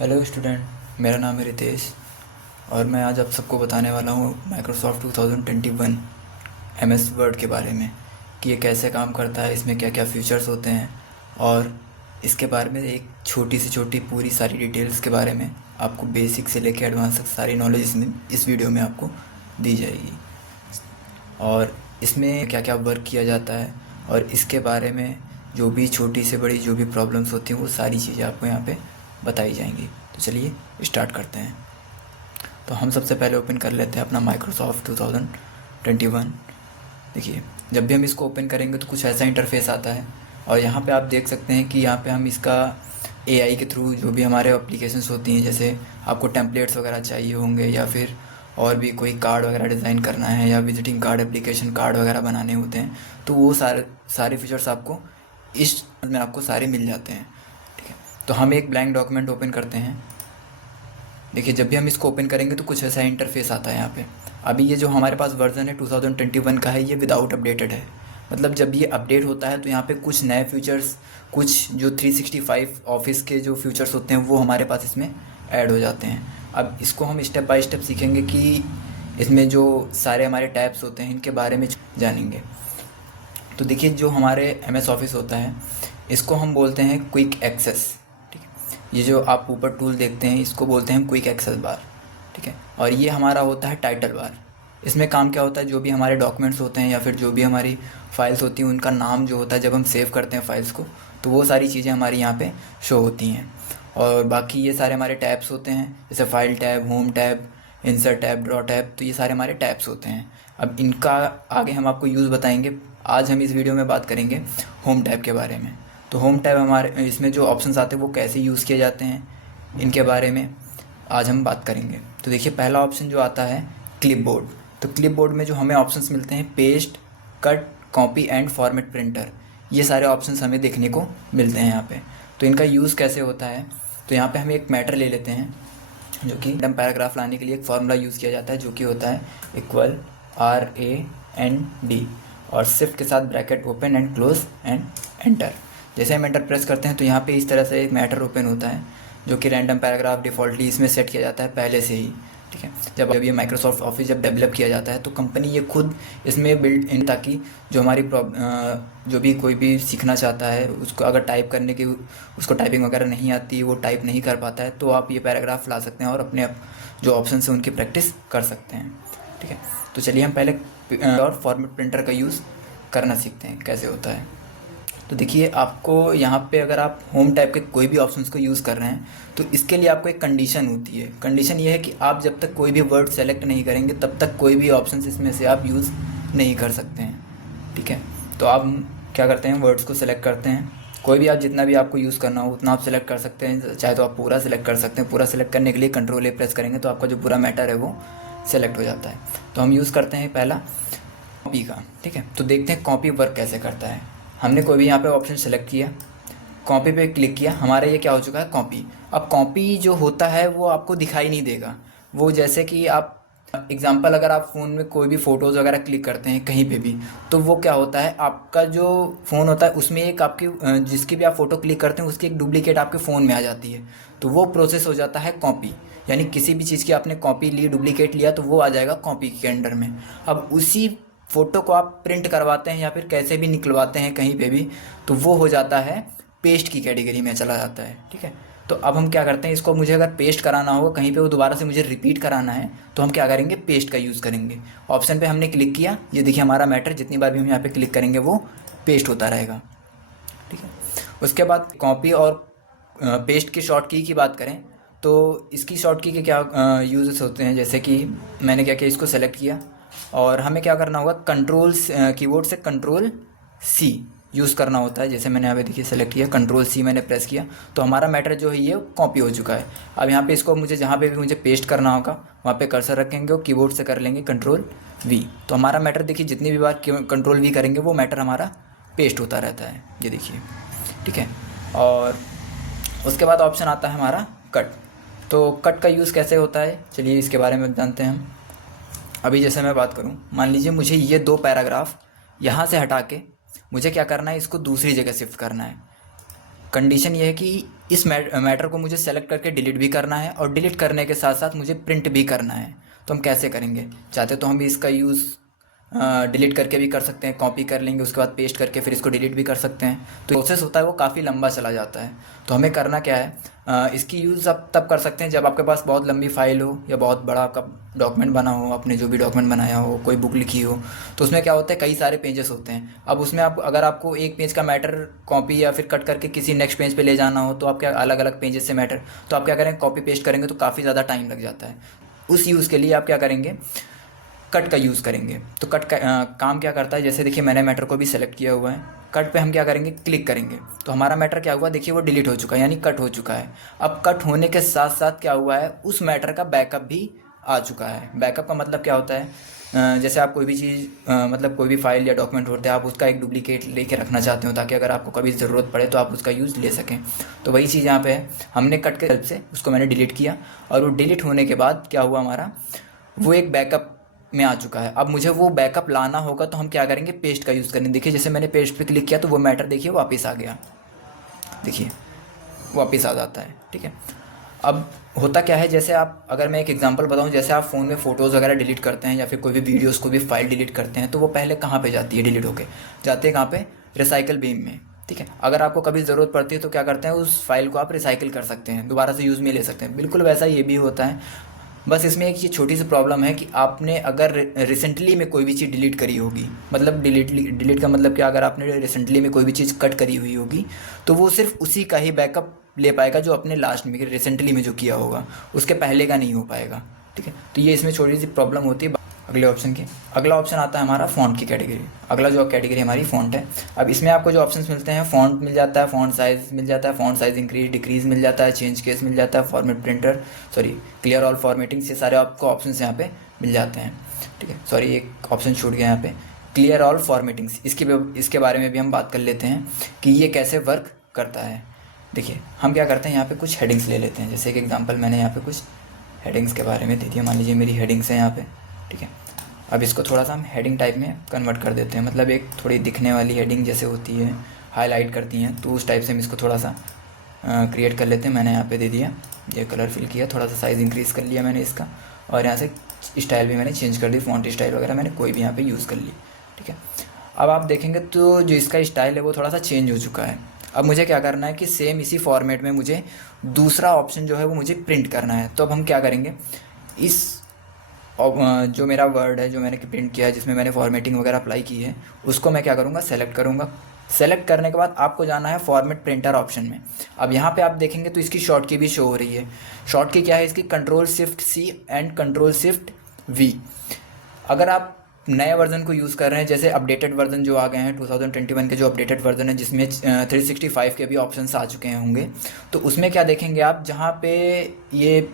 Hello student, मेरा नाम है रितेश और मैं आज आप सबको बताने वाला हूँ माइक्रोसॉफ्ट 2021 एमएस वर्ड के बारे में कि ये कैसे काम करता है, इसमें क्या क्या फीचर्स होते हैं और इसके बारे में एक छोटी से छोटी पूरी सारी डिटेल्स के बारे में आपको बेसिक से लेकर एडवांस तक सारी नॉलेज इसमें इस वीडियो में आपको दी जाएगी। और इसमें क्या क्या वर्क किया जाता है और इसके बारे में जो भी छोटी से बड़ी जो भी प्रॉब्लम्स होती हैं वो सारी चीज़ें आपको यहाँ पे बताई जाएंगी। तो चलिए स्टार्ट करते हैं। तो हम सबसे पहले ओपन कर लेते हैं अपना माइक्रोसॉफ्ट 2021। देखिए, जब भी हम इसको ओपन करेंगे तो कुछ ऐसा इंटरफेस आता है और यहाँ पे आप देख सकते हैं कि यहाँ पे हम इसका एआई के थ्रू जो भी हमारे एप्लीकेशंस होती हैं, जैसे आपको टेम्पलेट्स वगैरह चाहिए होंगे या फिर और भी कोई कार्ड वगैरह डिज़ाइन करना है या विजिटिंग कार्ड, एप्लीकेशन कार्ड वगैरह बनाने होते हैं, तो वो सारे फीचर्स आपको इस में आपको सारे मिल जाते हैं। ठीक है, तो हम एक ब्लैंक डॉक्यूमेंट ओपन करते हैं। देखिए, जब भी हम इसको ओपन करेंगे तो कुछ ऐसा इंटरफेस आता है यहाँ पे। अभी ये जो हमारे पास वर्जन है 2021 का है, ये विदाउट अपडेटेड है। मतलब जब ये अपडेट होता है तो यहाँ पे कुछ नए फीचर्स, कुछ जो 365 ऑफिस के जो फीचर्स होते हैं वो हमारे पास इसमें ऐड हो जाते हैं। अब इसको हम स्टेप बाय स्टेप सीखेंगे कि इसमें जो सारे हमारे टैब्स होते हैं इनके बारे में जानेंगे। तो देखिए, जो हमारे एमएस ऑफिस होता है इसको हम बोलते हैं क्विक एक्सेस। ठीक है, ये जो आप ऊपर टूल देखते हैं इसको बोलते हैं क्विक एक्सेस बार। ठीक है, और ये हमारा होता है टाइटल बार। इसमें काम क्या होता है, जो भी हमारे डॉक्यूमेंट्स होते हैं या फिर जो भी हमारी फाइल्स होती हैं उनका नाम जो होता है, जब हम सेव करते हैं फाइल्स को तो वो सारी चीज़ें हमारी यहाँ पे शो होती हैं। और बाकी ये सारे हमारे टैब्स होते हैं, जैसे file tab, home tab, insert tab, draw tab, तो ये सारे हमारे टैब्स होते हैं। अब इनका आगे हम आपको यूज़ बताएंगे। आज हम इस वीडियो में बात करेंगे होम टैब के बारे में। तो होम टैब हमारे इसमें जो ऑप्शंस आते हैं वो कैसे यूज़ किए जाते हैं इनके बारे में आज हम बात करेंगे। तो देखिए, पहला ऑप्शन जो आता है क्लिपबोर्ड। तो क्लिपबोर्ड में जो हमें ऑप्शंस मिलते हैं paste, cut, copy and format printer, ये सारे ऑप्शंस हमें देखने को मिलते हैं यहाँ पे। तो इनका यूज़ कैसे होता है, तो यहाँ पे हम एक मैटर ले लेते हैं जो कि रैंडम पैराग्राफ लाने के लिए एक फार्मूला यूज़ किया जाता है जो कि होता है इक्वल RAND और शिफ्ट के साथ bracket open and close and enter. जैसे हम एंटर प्रेस करते हैं तो यहाँ पे इस तरह से एक मैटर ओपन होता है जो कि रैंडम पैराग्राफ डिफ़ॉल्टली इसमें सेट किया जाता है पहले से ही। ठीक है, जब ये माइक्रोसॉफ्ट ऑफिस जब डेवलप किया जाता है तो कंपनी ये खुद इसमें बिल्ड इन, ताकि जो हमारी जो भी कोई भी सीखना चाहता है उसको अगर टाइप करने की उसको टाइपिंग वगैरह नहीं आती, वो टाइप नहीं कर पाता है, तो आप ये पैराग्राफ ला सकते हैं और अपने जो ऑप्शन है उनकी प्रैक्टिस कर सकते हैं। ठीक है, तो चलिए हम पहले और फॉर्मेट प्रिंटर का यूज़ करना सीखते हैं कैसे होता है। तो देखिए, आपको यहाँ पे अगर आप होम टाइप के कोई भी ऑप्शंस को यूज़ कर रहे हैं तो इसके लिए आपको एक कंडीशन होती है। कंडीशन ये है कि आप जब तक कोई भी वर्ड सेलेक्ट नहीं करेंगे तब तक कोई भी ऑप्शंस इसमें से आप यूज़ नहीं कर सकते हैं। ठीक है, तो आप क्या करते हैं, वर्ड्स को सेलेक्ट करते हैं। कोई भी आप जितना भी आपको यूज़ करना हो उतना आप सेलेक्ट कर सकते हैं, चाहे तो आप पूरा सेलेक्ट कर सकते हैं। पूरा सेलेक्ट करने के लिए Ctrl+A प्रेस करेंगे तो आपका जो पूरा मैटर है वो सेलेक्ट हो जाता है। तो हम यूज़ करते हैं पहला कॉपी का। ठीक है, तो देखते हैं कॉपी वर्क कैसे करता है। हमने कोई भी यहाँ पे ऑप्शन सेलेक्ट किया, कॉपी पे क्लिक किया, हमारा ये क्या हो चुका है, कॉपी। अब कॉपी जो होता है वो आपको दिखाई नहीं देगा। वो जैसे कि आप एग्जांपल, अगर आप फ़ोन में कोई भी फ़ोटोज़ वगैरह क्लिक करते हैं कहीं पे भी, तो वो क्या होता है, आपका जो फ़ोन होता है उसमें एक आपकी जिसकी भी आप फ़ोटो क्लिक करते हैं उसकी एक डुप्लीकेट आपके फ़ोन में आ जाती है। तो वो प्रोसेस हो जाता है कॉपी। यानी किसी भी चीज़ की आपने कॉपी ली, डुप्लीकेट लिया, तो वो आ जाएगा कॉपी के अंडर में। अब उसी फ़ोटो को आप प्रिंट करवाते हैं या फिर कैसे भी निकलवाते हैं कहीं पे भी, तो वो हो जाता है पेस्ट की कैटेगरी में चला जाता है। ठीक है, तो अब हम क्या करते हैं, इसको मुझे अगर पेस्ट कराना होगा कहीं पे, वो दोबारा से मुझे रिपीट कराना है, तो हम क्या करेंगे, पेस्ट का यूज़ करेंगे। ऑप्शन पे हमने क्लिक किया, ये देखिए हमारा मैटर जितनी बार भी हम यहाँ पे क्लिक करेंगे वो पेस्ट होता रहेगा। ठीक है, उसके बाद कॉपी और पेस्ट की शॉर्ट की बात करें तो इसकी शॉर्ट की के क्या यूजेस होते हैं। जैसे कि मैंने क्या किया, इसको सेलेक्ट किया और हमें क्या करना होगा, कीबोर्ड से Ctrl+C यूज़ करना होता है। जैसे मैंने यहाँ पे देखिए सेलेक्ट किया, Ctrl+C मैंने प्रेस किया तो हमारा मैटर जो है ये कॉपी हो चुका है। अब यहाँ पे इसको मुझे जहाँ पे भी मुझे पेस्ट करना होगा वहाँ पे कर्सर रखेंगे और कीबोर्ड से कर लेंगे Ctrl+V, तो हमारा मैटर देखिए जितनी भी बार Ctrl+V करेंगे वो मैटर हमारा पेस्ट होता रहता है, ये देखिए। ठीक है, और उसके बाद ऑप्शन आता है हमारा कट। तो कट का यूज़ कैसे होता है, चलिए इसके बारे में जानते हैं हम। अभी जैसे मैं बात करूं, मान लीजिए मुझे ये 2 पैराग्राफ यहाँ से हटा के मुझे क्या करना है, इसको दूसरी जगह शिफ्ट करना है। कंडीशन ये है कि इस मैटर को मुझे सेलेक्ट करके डिलीट भी करना है और डिलीट करने के साथ साथ मुझे प्रिंट भी करना है। तो हम कैसे करेंगे, चाहते तो हम भी इसका यूज़ डिलीट करके भी कर सकते हैं, कॉपी कर लेंगे उसके बाद पेस्ट करके फिर इसको डिलीट भी कर सकते हैं। तो प्रोसेस होता है वो काफ़ी लंबा चला जाता है। तो हमें करना क्या है, इसकी यूज़ आप तब कर सकते हैं जब आपके पास बहुत लंबी फाइल हो या बहुत बड़ा आपका डॉक्यूमेंट बना हो, आपने जो भी डॉक्यूमेंट बनाया हो, कोई बुक लिखी हो, तो उसमें क्या होता है कई सारे पेजेस होते हैं। अब उसमें आप अगर आपको एक पेज का मैटर कॉपी या फिर कट करके किसी नेक्स्ट पेज पे ले जाना हो तो आप क्या अलग अलग पेजेस से मैटर, तो आप क्या करेंगे कॉपी पेस्ट करेंगे तो काफ़ी ज़्यादा टाइम लग जाता है। उस यूज़ के लिए आप क्या करेंगे, कट का यूज़ करेंगे। तो कट का काम क्या करता है, जैसे देखिए मैंने मैटर को भी सेलेक्ट किया हुआ है, कट पे हम क्या करेंगे क्लिक करेंगे तो हमारा मैटर क्या हुआ, देखिए वो डिलीट हो चुका है, यानी कट हो चुका है। अब कट होने के साथ साथ क्या हुआ है, उस मैटर का बैकअप भी आ चुका है। बैकअप का मतलब क्या होता है, जैसे आप कोई भी चीज़ मतलब कोई भी फाइल या डॉक्यूमेंट होते हैं, आप उसका एक डुप्लीकेट लेके रखना चाहते हो ताकि अगर आपको कभी ज़रूरत पड़े तो आप उसका यूज़ ले सकें। तो वही चीज़ यहाँ पे है, हमने कट के हेल्प से उसको मैंने डिलीट किया और वो डिलीट होने के बाद क्या हुआ हमारा, वो एक बैकअप में आ चुका है। अब मुझे वो बैकअप लाना होगा तो हम क्या करेंगे, पेस्ट का यूज़ करेंगे। देखिए जैसे मैंने पेस्ट पे क्लिक किया तो वो मैटर देखिए वापस आ गया, देखिए वापस आ जाता है, ठीक है। अब होता क्या है, जैसे आप अगर मैं एक एग्जांपल बताऊं, जैसे आप फ़ोन में फ़ोटोज़ वगैरह डिलीट करते हैं या फिर कोई भी वीडियोस को भी फाइल डिलीट करते हैं तो वो पहले कहाँ पे जाती है, डिलीट होके जाती है कहाँ पे, रिसाइकल बीम में, ठीक है। अगर आपको कभी ज़रूरत पड़ती है तो क्या करते हैं, उस फाइल को आप रिसाइकिल कर सकते हैं, दोबारा से यूज़ में ले सकते हैं। बिल्कुल वैसा ये भी होता है, बस इसमें एक ये छोटी सी प्रॉब्लम है कि आपने अगर रिसेंटली में कोई भी चीज़ डिलीट करी होगी, मतलब डिलीट का मतलब क्या, अगर आपने रिसेंटली में कोई भी चीज़ कट करी हुई होगी तो वो सिर्फ उसी का ही बैकअप ले पाएगा जो अपने लास्ट में रिसेंटली में जो किया होगा, उसके पहले का नहीं हो पाएगा, ठीक है। तो ये इसमें छोटी सी प्रॉब्लम होती है। अगले ऑप्शन की, अगला ऑप्शन आता है हमारा फ़ॉन्ट की कैटेगरी। अगला जो कैटेगरी हमारी फ़ॉन्ट है। अब इसमें आपको जो ऑप्शंस मिलते हैं, फ़ॉन्ट मिल जाता है, फ़ॉन्ट साइज़ मिल जाता है, फ़ॉन्ट साइज़ इंक्रीज डिक्रीज़ मिल जाता है, चेंज केस मिल जाता है, format printer clear all formatting, से सारे आपको ऑप्शंस यहाँ पे मिल जाते हैं, ठीक है। एक ऑप्शन छूट गया यहाँ पे, क्लियर ऑल फॉर्मेटिंग्स। इसके बारे में भी हम बात कर लेते हैं कि ये कैसे वर्क करता है। देखिए हम क्या करते हैं, यहाँ पे कुछ हेडिंग्स ले लेते हैं। जैसे एक एग्जांपल मैंने यहाँ पे कुछ हेडिंग्स के बारे में दे दिया, मान लीजिए मेरी हेडिंग्स है यहाँ पे, ठीक है। अब इसको थोड़ा सा हम हेडिंग टाइप में कन्वर्ट कर देते हैं, मतलब एक थोड़ी दिखने वाली हेडिंग जैसे होती है, हाईलाइट करती हैं, तो उस टाइप से हम इसको थोड़ा सा क्रिएट कर लेते हैं। मैंने यहाँ पे दे दिया, ये कलर फिल किया, थोड़ा सा साइज़ इंक्रीज़ कर लिया मैंने इसका, और यहाँ से स्टाइल भी मैंने चेंज कर दी, फॉन्ट स्टाइल वगैरह मैंने कोई भी यहाँ पे यूज़ कर ली, ठीक है। अब आप देखेंगे तो जो इसका स्टाइल है वो थोड़ा सा चेंज हो चुका है। अब मुझे क्या करना है कि सेम इसी फॉर्मेट में मुझे दूसरा ऑप्शन जो है वो मुझे प्रिंट करना है। तो अब हम क्या करेंगे, इस जो मेरा वर्ड है जो मैंने प्रिंट किया है, जिसमें मैंने फॉर्मेटिंग वगैरह अप्लाई की है, उसको मैं क्या करूँगा, सेलेक्ट करूँगा। सेलेक्ट करने के बाद आपको जाना है फॉर्मेट प्रिंटर ऑप्शन में। अब यहाँ पे आप देखेंगे तो इसकी शॉर्ट की भी शो हो रही है। शॉर्ट की क्या है इसकी, Ctrl+Shift+C एंड Ctrl+Shift+V। अगर आप नए वर्जन को यूज़ कर रहे हैं, जैसे अपडेटेड वर्जन जो आ गए हैं 2021 के, जो अपडेटेड वर्जन है जिसमें 365 के भी ऑप्शंस आ चुके होंगे, तो उसमें क्या देखेंगे आप, जहाँ पे ये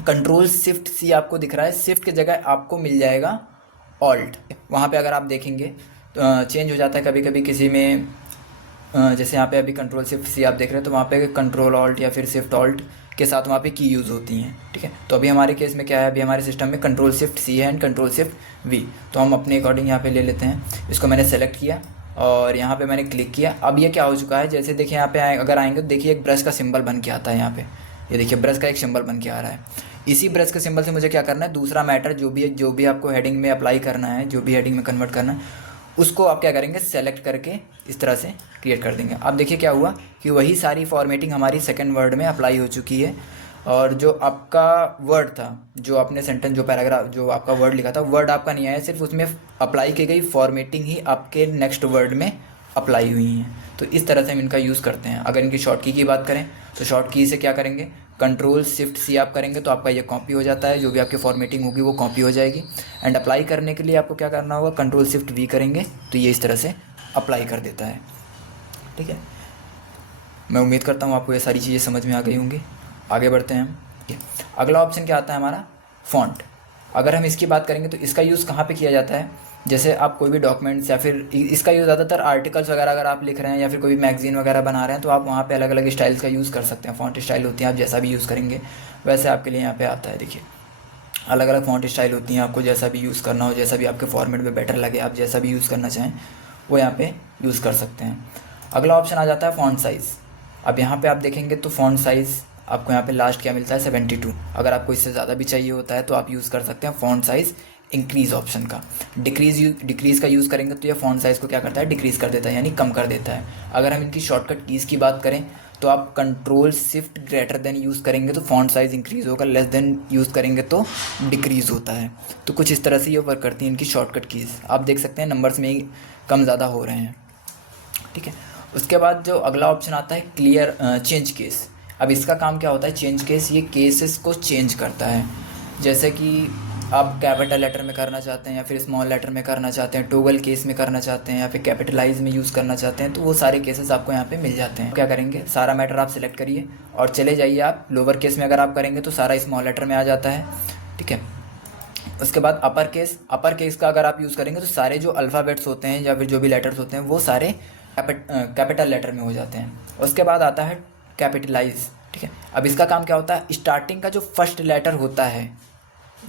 Ctrl+Shift+C आपको दिख रहा है, शिफ्ट की जगह आपको मिल जाएगा ऑल्ट। वहाँ पे अगर आप देखेंगे तो चेंज हो जाता है कभी कभी किसी में, जैसे यहाँ पे अभी Ctrl+Shift+C आप देख रहे हैं तो वहाँ पे कंट्रोल ऑल्ट या फिर शिफ्ट ऑल्ट के साथ वहाँ पे की यूज़ होती हैं, ठीक है। तो अभी हमारे केस में क्या है, अभी हमारे सिस्टम में Ctrl+Shift+C है एंड Ctrl+Shift+V। तो हम अपने अकॉर्डिंग यहाँ पे ले लेते हैं। इसको मैंने सेलेक्ट किया और यहाँ पे मैंने क्लिक किया। अब ये क्या हो चुका है, जैसे देखिए यहाँ पे अगर आएंगे तो देखिए एक ब्रश का सिंबल बन के आता है यहाँ पे, ये देखिए ब्रश का एक सिंबल बन के आ रहा है। इसी ब्रश के सिंबल से मुझे क्या करना है, दूसरा मैटर जो भी आपको हेडिंग में अप्लाई करना है, जो भी हेडिंग में कन्वर्ट करना है, उसको आप क्या करेंगे, सेलेक्ट करके इस तरह से क्रिएट कर देंगे। अब देखिए क्या हुआ कि वही सारी फॉर्मेटिंग हमारी सेकंड वर्ड में अप्लाई हो चुकी है, और जो आपका वर्ड था, जो आपने सेंटेंस, जो पैराग्राफ, जो आपका वर्ड लिखा था, वर्ड आपका नहीं आया, सिर्फ उसमें अप्लाई की गई फॉर्मेटिंग ही आपके नेक्स्ट वर्ड में अप्लाई हुई हैं। तो इस तरह से हम इनका यूज़ करते हैं। अगर इनकी शॉर्ट की बात करें तो शॉर्ट की से क्या करेंगे, Ctrl+Shift+C आप करेंगे तो आपका ये कॉपी हो जाता है, जो भी आपकी फॉर्मेटिंग होगी वो कॉपी हो जाएगी। एंड अप्लाई करने के लिए आपको क्या करना होगा, Ctrl+Shift+V करेंगे तो ये इस तरह से अप्लाई कर देता है, ठीक है। मैं उम्मीद करता हूँ आपको ये सारी चीज़ें समझ में आ गई होंगी। आगे बढ़ते हैं हम। अगला ऑप्शन क्या आता है हमारा, फ़ॉन्ट। अगर हम इसकी बात करेंगे तो इसका यूज़ कहाँ पे किया जाता है, जैसे आप कोई भी डॉक्यूमेंट्स या फिर इसका यूज़ ज़्यादातर आर्टिकल्स वगैरह अगर आप लिख रहे हैं या फिर कोई भी मैगजीन वगैरह बना रहे हैं तो आप वहाँ पे अलग अलग स्टाइल्स का यूज़ कर सकते हैं। फ़ॉन्ट स्टाइल होती हैं, आप जैसा भी यूज़ करेंगे वैसे आपके लिए यहाँ पे आता है। देखिए अलग अलग फ़ॉन्ट स्टाइल होती हैं, आपको जैसा भी यूज़ करना हो, जैसा भी आपके फॉर्मेट में बेटर लगे, आप जैसा भी यूज़ करना चाहें वो यहाँ पे यूज़ कर सकते हैं। अगला ऑप्शन आ जाता है फ़ॉन्ट साइज़। अब यहाँ पे आप देखेंगे तो फ़ॉन्ट साइज़ आपको यहाँ पे लास्ट क्या मिलता है 72। अगर आपको इससे ज़्यादा भी चाहिए होता है तो आप यूज़ कर सकते हैं फ़ॉन्ट साइज़ इंक्रीज़ ऑप्शन का। डिक्रीज़ का यूज़ करेंगे तो ये फ़ॉन्ट साइज़ को क्या करता है, डिक्रीज़ कर देता है, यानी कम कर देता है। अगर हम इनकी शॉर्टकट कीज़ की बात करें तो आप control shift greater than use करेंगे तो फ़ॉन्ट साइज़ इंक्रीज़ होगा, लेस देन यूज़ करेंगे तो डिक्रीज़ होता है। तो कुछ इस तरह से ये वर्क करती हैं इनकी शॉर्टकट कीज़। आप देख सकते हैं नंबर्स में ही कम ज़्यादा हो रहे हैं, ठीक है। उसके बाद जो अगला ऑप्शन आता है क्लियर चेंज केस। अब इसका काम क्या होता है, चेंज केस ये केसेस को चेंज करता है। जैसे कि आप कैपिटल लेटर में करना चाहते हैं या फिर स्मॉल लेटर में करना चाहते हैं, टोगल केस में करना चाहते हैं या फिर कैपिटलाइज में यूज़ करना चाहते हैं, तो वो सारे केसेस आपको यहाँ पे मिल जाते हैं। क्या करेंगे, सारा मैटर आप सिलेक्ट करिए और चले जाइए आप लोअर केस में। अगर आप करेंगे तो सारा स्मॉल लेटर में आ जाता है, ठीक है। उसके बाद अपर केस का अगर आप यूज़ करेंगे तो सारे जो अल्फ़ाबेट्स होते हैं या फिर जो भी लेटर्स होते हैं वो सारे कैपिटल लेटर में हो जाते हैं। उसके बाद आता है कैपिटलाइज, ठीक है। अब इसका काम क्या होता है, स्टार्टिंग का जो फर्स्ट लेटर होता है,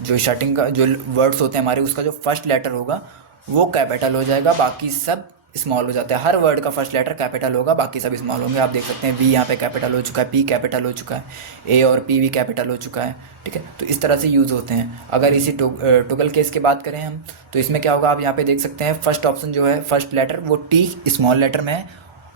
जो स्टार्टिंग का जो वर्ड्स होते हैं हमारे, उसका जो फर्स्ट लेटर होगा वो कैपिटल हो जाएगा, बाकी सब स्मॉल हो जाता है। हर वर्ड का फर्स्ट लेटर कैपिटल होगा, बाकी सब स्मॉल होंगे। आप देख सकते हैं वी यहाँ पे कैपिटल हो चुका है, पी कैपिटल हो चुका है, ए और पी भी कैपिटल हो चुका है, ठीक है। तो इस तरह से यूज़ होते हैं। अगर इसी टोगल केस की बात करें हम तो इसमें क्या होगा, आप यहाँ पे देख सकते हैं फर्स्ट ऑप्शन जो है फर्स्ट लेटर वो टी स्मॉल लेटर में है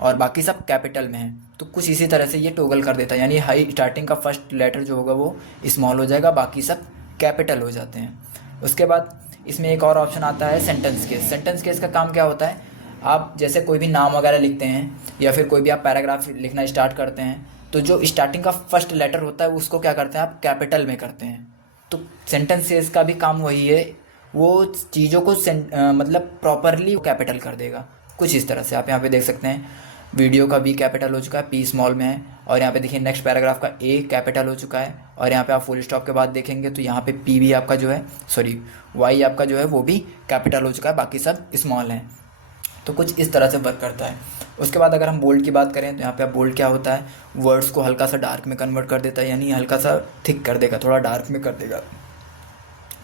और बाकी सब कैपिटल में है। तो कुछ इसी तरह से ये टोगल कर देता है, यानी हाई स्टार्टिंग का फर्स्ट लेटर जो होगा वो स्मॉल हो जाएगा, बाकी सब कैपिटल हो जाते हैं। उसके बाद इसमें एक और ऑप्शन आता है सेंटेंस केस। सेंटेंस केस का काम क्या होता है, आप जैसे कोई भी नाम वगैरह लिखते हैं या फिर कोई भी आप पैराग्राफ लिखना स्टार्ट करते हैं तो जो स्टार्टिंग का फर्स्ट लेटर होता है उसको क्या करते हैं आप कैपिटल में करते हैं। तो सेंटेंस केस का भी काम वही है, वो चीज़ों को मतलब प्रॉपरली कैपिटल कर देगा। कुछ इस तरह से आप यहाँ पे देख सकते हैं वीडियो का वी कैपिटल हो चुका है, पी स्मॉल में है, और यहाँ पे देखिए नेक्स्ट पैराग्राफ का ए कैपिटल हो चुका है, और यहाँ पे आप फुल स्टॉप के बाद देखेंगे तो यहाँ पे पी भी आपका जो है वाई आपका जो है वो भी कैपिटल हो चुका है, बाकी सब स्मॉल हैं। तो कुछ इस तरह से वर्क करता है। उसके बाद अगर हम बोल्ड की बात करें तो यहाँ पे आप बोल्ड क्या होता है, वर्ड्स को हल्का सा डार्क में कन्वर्ट कर देता है, यानी हल्का सा थिक कर देगा, थोड़ा डार्क में कर देगा।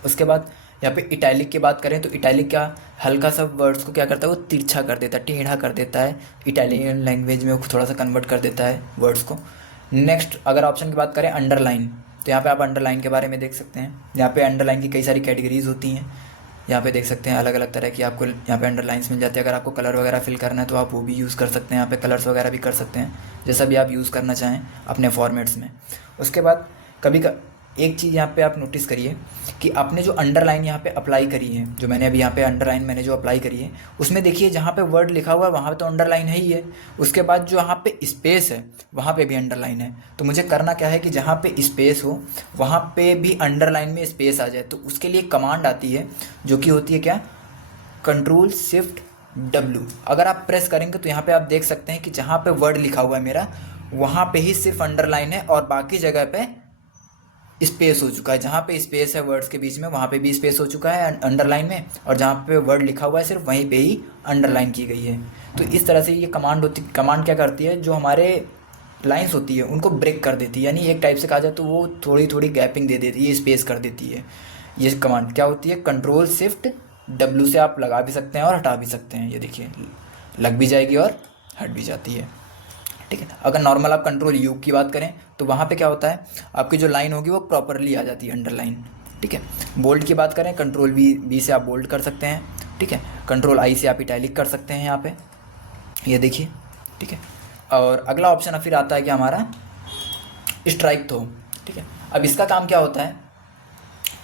उसके बाद यहाँ पे इटैलिक की बात करें तो इटैलिक क्या, हल्का सा वर्ड्स को क्या करता है वो तिरछा कर देता है, टेढ़ा कर देता है, इटालियन लैंग्वेज में वो थोड़ा सा कन्वर्ट कर देता है वर्ड्स को। नेक्स्ट अगर ऑप्शन की बात करें अंडरलाइन, तो यहाँ पे आप अंडरलाइन के बारे में देख सकते हैं। यहाँ पे अंडरलाइन की कई सारी कैटेगरीज होती हैं, यहाँ पे देख सकते हैं अलग अलग तरह की आपको यहाँ पे अंडरलाइंस मिल जाती है। अगर आपको कलर वगैरह फिल करना है तो आप वो भी यूज़ कर सकते हैं, यहाँ पे कलर्स वगैरह भी कर सकते हैं, जैसा भी आप यूज़ करना चाहें अपने फॉर्मेट्स में। उसके बाद एक चीज़ यहाँ पे आप नोटिस करिए कि आपने जो अंडरलाइन यहाँ पे अप्लाई करी है, जो मैंने अभी यहाँ पे अंडरलाइन मैंने जो अप्लाई करी है उसमें देखिए जहाँ पे वर्ड लिखा हुआ है वहाँ पे तो अंडरलाइन है ही है, उसके बाद जो यहाँ पे स्पेस है वहाँ पे भी अंडरलाइन है। तो मुझे करना क्या है कि जहाँ पे स्पेस हो वहाँ पे भी अंडरलाइन में स्पेस आ जाए, तो उसके लिए कमांड आती है जो कि होती है क्या, कंट्रोल शिफ्ट W। अगर आप प्रेस करेंगे तो यहाँ पे आप देख सकते हैं कि जहाँ पे वर्ड लिखा हुआ है मेरा वहाँ पे ही सिर्फ अंडरलाइन है और बाकी जगह पे स्पेस हो चुका है। जहाँ पे स्पेस है वर्ड्स के बीच में वहाँ पे भी स्पेस हो चुका है अंडरलाइन में, और जहाँ पे वर्ड लिखा हुआ है सिर्फ वहीं पे ही अंडरलाइन की गई है। तो इस तरह से ये कमांड क्या करती है, जो हमारे लाइंस होती है उनको ब्रेक कर देती है, यानी एक टाइप से कहा जाए तो वो थोड़ी थोड़ी गैपिंग दे देती है, स्पेस कर देती है। ये कमांड क्या होती है, कंट्रोल शिफ्ट W से आप लगा भी सकते हैं और हटा भी सकते हैं। ये देखिए लग भी जाएगी और हट भी जाती है, ठीक है। अगर नॉर्मल आप कंट्रोल U की बात करें तो वहाँ पे क्या होता है, आपकी जो लाइन होगी वो प्रॉपरली आ जाती है अंडरलाइन, ठीक है। बोल्ड की बात करें कंट्रोल B से आप बोल्ड कर सकते हैं, ठीक है। कंट्रोल I से आप इटैलिक कर सकते हैं यहाँ पे, ये देखिए, ठीक है। और अगला ऑप्शन फिर आता है कि हमारा स्ट्राइक थ्रो, ठीक है। अब इसका काम क्या होता है,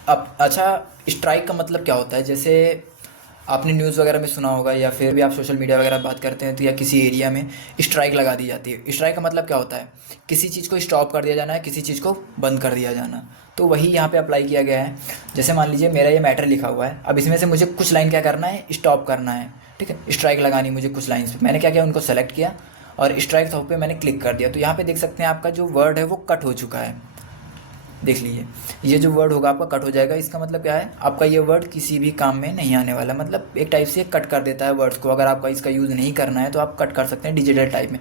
अब अच्छा स्ट्राइक का मतलब क्या होता है, जैसे आपने न्यूज़ वगैरह में सुना होगा या फिर भी आप सोशल मीडिया वगैरह बात करते हैं तो या किसी एरिया में स्ट्राइक लगा दी जाती है। स्ट्राइक का मतलब क्या होता है, किसी चीज़ को स्टॉप कर दिया जाना है, किसी चीज़ को बंद कर दिया जाना। तो वही यहाँ पे अप्लाई किया गया है। जैसे मान लीजिए मेरा ये मैटर लिखा हुआ है, अब इसमें से मुझे कुछ लाइन क्या करना है, स्टॉप करना है, ठीक है। स्ट्राइक लगानी मुझे कुछ लाइन्स पे, मैंने क्या किया, उनको सेलेक्ट किया और स्ट्राइक थ्रो पे मैंने क्लिक कर दिया। तो यहाँ पे देख सकते हैं आपका जो वर्ड है वो कट हो चुका है, देख लीजिए ये जो वर्ड होगा आपका कट हो जाएगा। इसका मतलब क्या है, आपका ये वर्ड किसी भी काम में नहीं आने वाला, मतलब एक टाइप से कट कर देता है वर्ड्स को। अगर आपका इसका यूज़ नहीं करना है तो आप कट कर सकते हैं डिजिटल टाइप में।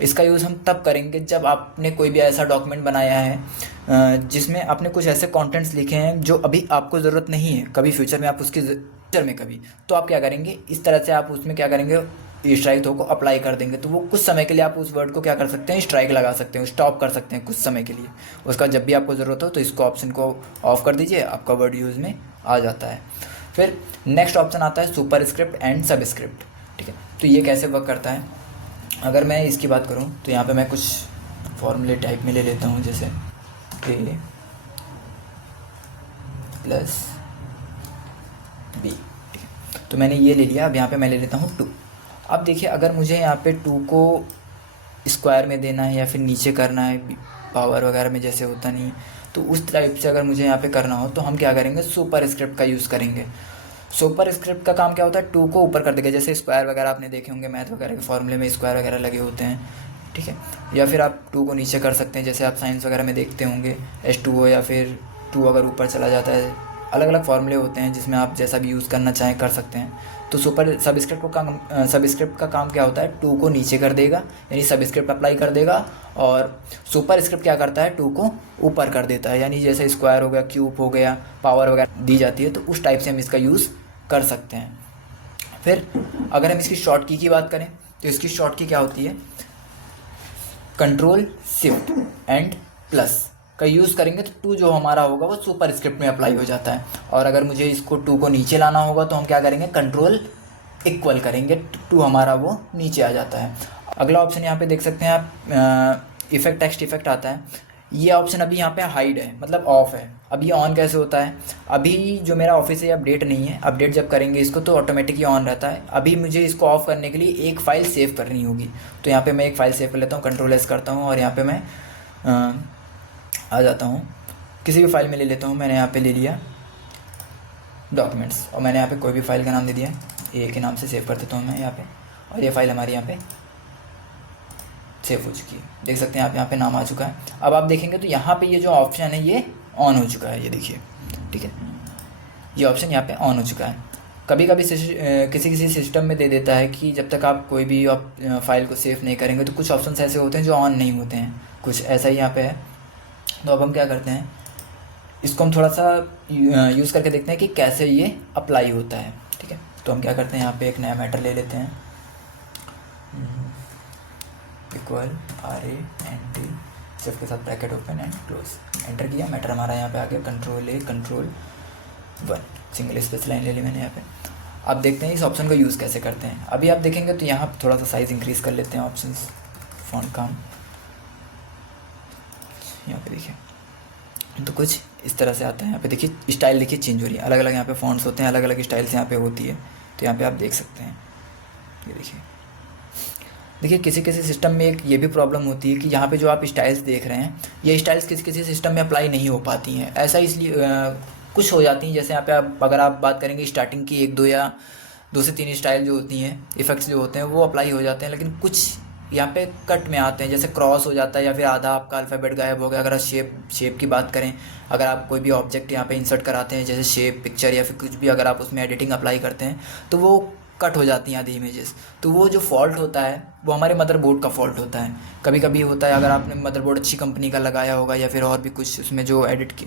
इसका यूज़ हम तब करेंगे जब आपने कोई भी ऐसा डॉक्यूमेंट बनाया है जिसमें आपने कुछ ऐसे कंटेंट्स लिखे हैं जो अभी आपको ज़रूरत नहीं है, कभी फ्यूचर में आप उसकी फ्यूचर में कभी, तो आप क्या करेंगे, इस तरह से आप उसमें क्या करेंगे, स्ट्राइक थ्रो को अप्लाई कर देंगे तो वो कुछ समय के लिए आप उस वर्ड को क्या कर सकते हैं, स्ट्राइक लगा सकते हैं, स्टॉप कर सकते हैं कुछ समय के लिए। उसका जब भी आपको ज़रूरत हो तो इसको ऑप्शन को ऑफ कर दीजिए, आपका वर्ड यूज़ में आ जाता है। फिर नेक्स्ट ऑप्शन आता है सुपरस्क्रिप्ट एंड सबस्क्रिप्ट, ठीक है। तो ये कैसे वर्क करता है, अगर मैं इसकी बात करूँ तो यहाँ पे मैं कुछ फॉर्मूले टाइप में ले लेता हूँ, जैसे a प्लस b, ठीक है। तो मैंने ये ले लिया। अब यहाँ पे मैं ले लेता हूँ 2। अब देखिए अगर मुझे यहाँ पे 2 को स्क्वायर में देना है या फिर नीचे करना है पावर वगैरह में, जैसे होता नहीं, तो उस टाइप से अगर मुझे यहाँ पे करना हो तो हम क्या करेंगे, सुपर स्क्रिप्ट का यूज़ करेंगे। सुपर स्क्रिप्ट का काम क्या होता है, 2 को ऊपर कर देगा। जैसे स्क्वायर वगैरह आपने देखे होंगे मैथ वगैरह के फॉर्मूले में स्क्वायर वगैरह लगे होते हैं, ठीक है। या फिर आप 2 को नीचे कर सकते हैं, जैसे आप साइंस वगैरह में देखते होंगे H2O, या फिर 2 अगर ऊपर चला जाता है, अलग अलग फॉर्मूले होते हैं जिसमें आप जैसा भी यूज़ करना चाहें कर सकते हैं। तो सबस्क्रिप्ट का काम क्या होता है, 2 को नीचे कर देगा, यानी सबस्क्रिप्ट अप्लाई कर देगा, और सुपर स्क्रिप्ट क्या करता है, 2 को ऊपर कर देता है। यानी जैसे स्क्वायर हो गया, क्यूब हो गया, पावर वगैरह दी जाती है, तो उस टाइप से हम इसका यूज़ कर सकते हैं। फिर अगर हम इसकी शॉर्ट की बात करें तो इसकी शॉर्ट की क्या होती है, कंट्रोल शिफ्ट एंड प्लस का यूज़ करेंगे तो 2 जो हमारा होगा वो सुपर स्क्रिप्ट में अप्लाई हो जाता है। और अगर मुझे इसको 2 को नीचे लाना होगा तो हम क्या करेंगे, कंट्रोल इक्वल करेंगे, 2 हमारा वो नीचे आ जाता है। अगला ऑप्शन यहाँ पे देख सकते हैं आप, इफेक्ट टेक्स्ट इफेक्ट आता है। ये ऑप्शन अभी यहाँ पे हाइड है, मतलब ऑफ है। अब ये ऑन कैसे होता है, अभी जो मेरा ऑफिस है अपडेट नहीं है, अपडेट जब करेंगे इसको तो ऑटोमेटिक ये ऑन रहता है। अभी मुझे इसको ऑफ करने के लिए एक फ़ाइल सेव करनी होगी, तो यहाँ पे मैं एक फ़ाइल सेव कर लेता हूँ, कंट्रोल एस करता हूँ और यहाँ पे मैं आ जाता हूँ, किसी भी फाइल में ले लेता हूँ। मैंने यहाँ पे ले लिया डॉक्यूमेंट्स और मैंने यहाँ पे कोई भी फाइल का नाम दे दिया, ए के नाम से सेव कर देता हूँ मैं यहाँ पे, और ये फाइल हमारी यहाँ पे सेव हो चुकी है। देख सकते हैं आप यहाँ पे नाम आ चुका है। अब आप देखेंगे तो यहाँ पे ये जो ऑप्शन है ये ऑन हो चुका है, ये देखिए, ठीक है, ये ऑप्शन यहाँ पे ऑन हो चुका है। कभी कभी किसी सिस्टम में दे देता है कि जब तक आप कोई भी फाइल को सेव नहीं करेंगे तो कुछ ऑप्शंस ऐसे होते हैं जो ऑन नहीं होते हैं, कुछ ऐसा ही यहाँ पे है। तो अब हम क्या करते हैं, इसको हम थोड़ा सा यूज़ करके देखते हैं कि कैसे ये अप्लाई होता है, ठीक है। तो हम क्या करते हैं, यहाँ पे एक नया मैटर ले लेते हैं, इक्वल RAND सिर्फ के साथ bracket open and close, enter किया, मैटर हमारा यहाँ पे आ गया, Ctrl+A, Ctrl+1, single space line ले ली मैंने यहाँ पे। अब देखते हैं इस ऑप्शन को यूज़ कैसे करते हैं। अभी आप देखेंगे तो यहाँ थोड़ा सा साइज़ इंक्रीज़ कर लेते हैं, ऑप्शंस फ़ॉन्ट काम, यहाँ पे देखिए तो कुछ इस तरह से आता है। यहाँ पे देखिए स्टाइल देखिए चेंज हो रही है, अलग अलग यहाँ पे फ़ॉन्ट्स होते हैं, अलग अलग स्टाइल्स यहाँ पे होती है, तो यहाँ पे आप देख सकते हैं। ये देखिए किसी किसी सिस्टम में एक ये भी प्रॉब्लम होती है कि यहाँ पे जो आप स्टाइल्स देख रहे हैं, ये स्टाइल्स किसी किसी सिस्टम में अप्लाई नहीं हो पाती हैं। ऐसा इसलिए कुछ हो जाती हैं, जैसे यहाँ पे अगर आप बात करेंगे स्टार्टिंग की 1-2 या 2 से 3 स्टाइल जो होती हैं, इफ़ेक्ट्स जो होते हैं वो अप्लाई हो जाते हैं, लेकिन कुछ यहाँ पे कट में आते हैं, जैसे क्रॉस हो जाता है या फिर आधा आपका अल्फ़ाबेट गायब हो गया। अगर शेप की बात करें, अगर आप कोई भी ऑब्जेक्ट यहाँ पे इंसर्ट कराते हैं, जैसे शेप, पिक्चर या फिर कुछ भी, अगर आप उसमें एडिटिंग अप्लाई करते हैं तो वो कट हो जाती हैं आधी इमेजेस। तो वो जो फॉल्ट होता है वो हमारे मदरबोर्ड का फॉल्ट होता है। कभी कभी होता है, अगर आपने मदरबोर्ड अच्छी कंपनी का लगाया होगा या फिर और भी कुछ उसमें जो एडिट की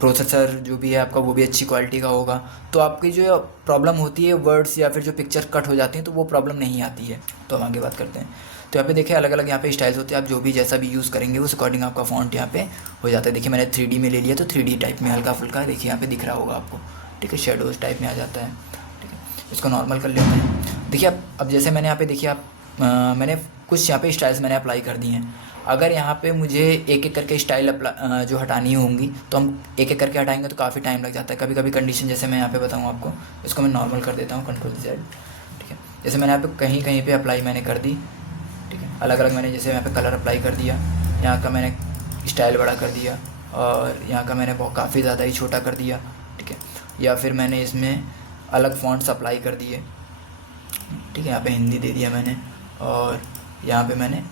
प्रोसेसर जो भी है आपका वो भी अच्छी क्वालिटी का होगा, तो आपकी जो प्रॉब्लम होती है वर्ड्स या फिर जो पिक्चर कट हो जाती हैं तो वो प्रॉब्लम नहीं आती है। तो हम आगे बात करते हैं। तो यहाँ पे देखिए अलग अलग यहाँ पे स्टाइल्स होते हैं, आप जो भी जैसा भी यूज़ करेंगे उस अकॉर्डिंग आपका फॉन्ट यहाँ पे हो जाता है। देखिए मैंने 3D में ले लिया तो 3D टाइप में हल्का फुल्का देखिए यहाँ पे दिख रहा होगा आपको, ठीक है, शेडोज टाइप में आ जाता है, ठीक है। इसको नॉर्मल कर लेते हैं। देखिए अब जैसे मैंने यहाँ पे देखिए मैंने कुछ यहाँ पे स्टाइल्स मैंने अप्लाई कर दी हैं। अगर यहाँ पे मुझे एक एक करके स्टाइल जो हटानी होंगी तो हम एक एक करके हटाएंगे तो काफ़ी टाइम लग जाता है। कभी कभी कंडीशन, जैसे मैं यहाँ पे बताऊँ आपको, इसको मैं नॉर्मल कर देता हूँ, Ctrl+Z, ठीक है। जैसे मैंने यहाँ पे कहीं कहीं पे अप्लाई मैंने कर दी, ठीक है, अलग अलग मैंने जैसे यहाँ पे कलर अप्लाई कर दिया, यहाँ का मैंने स्टाइल बड़ा कर दिया और यहाँ का मैंने बहुत काफ़ी ज़्यादा ही छोटा कर दिया, ठीक है। या फिर मैंने इसमें अलग फ़ॉन्ट्स अप्लाई कर दिए, ठीक है, यहाँ पे हिंदी दे दिया मैंने और यहाँ पे मैंने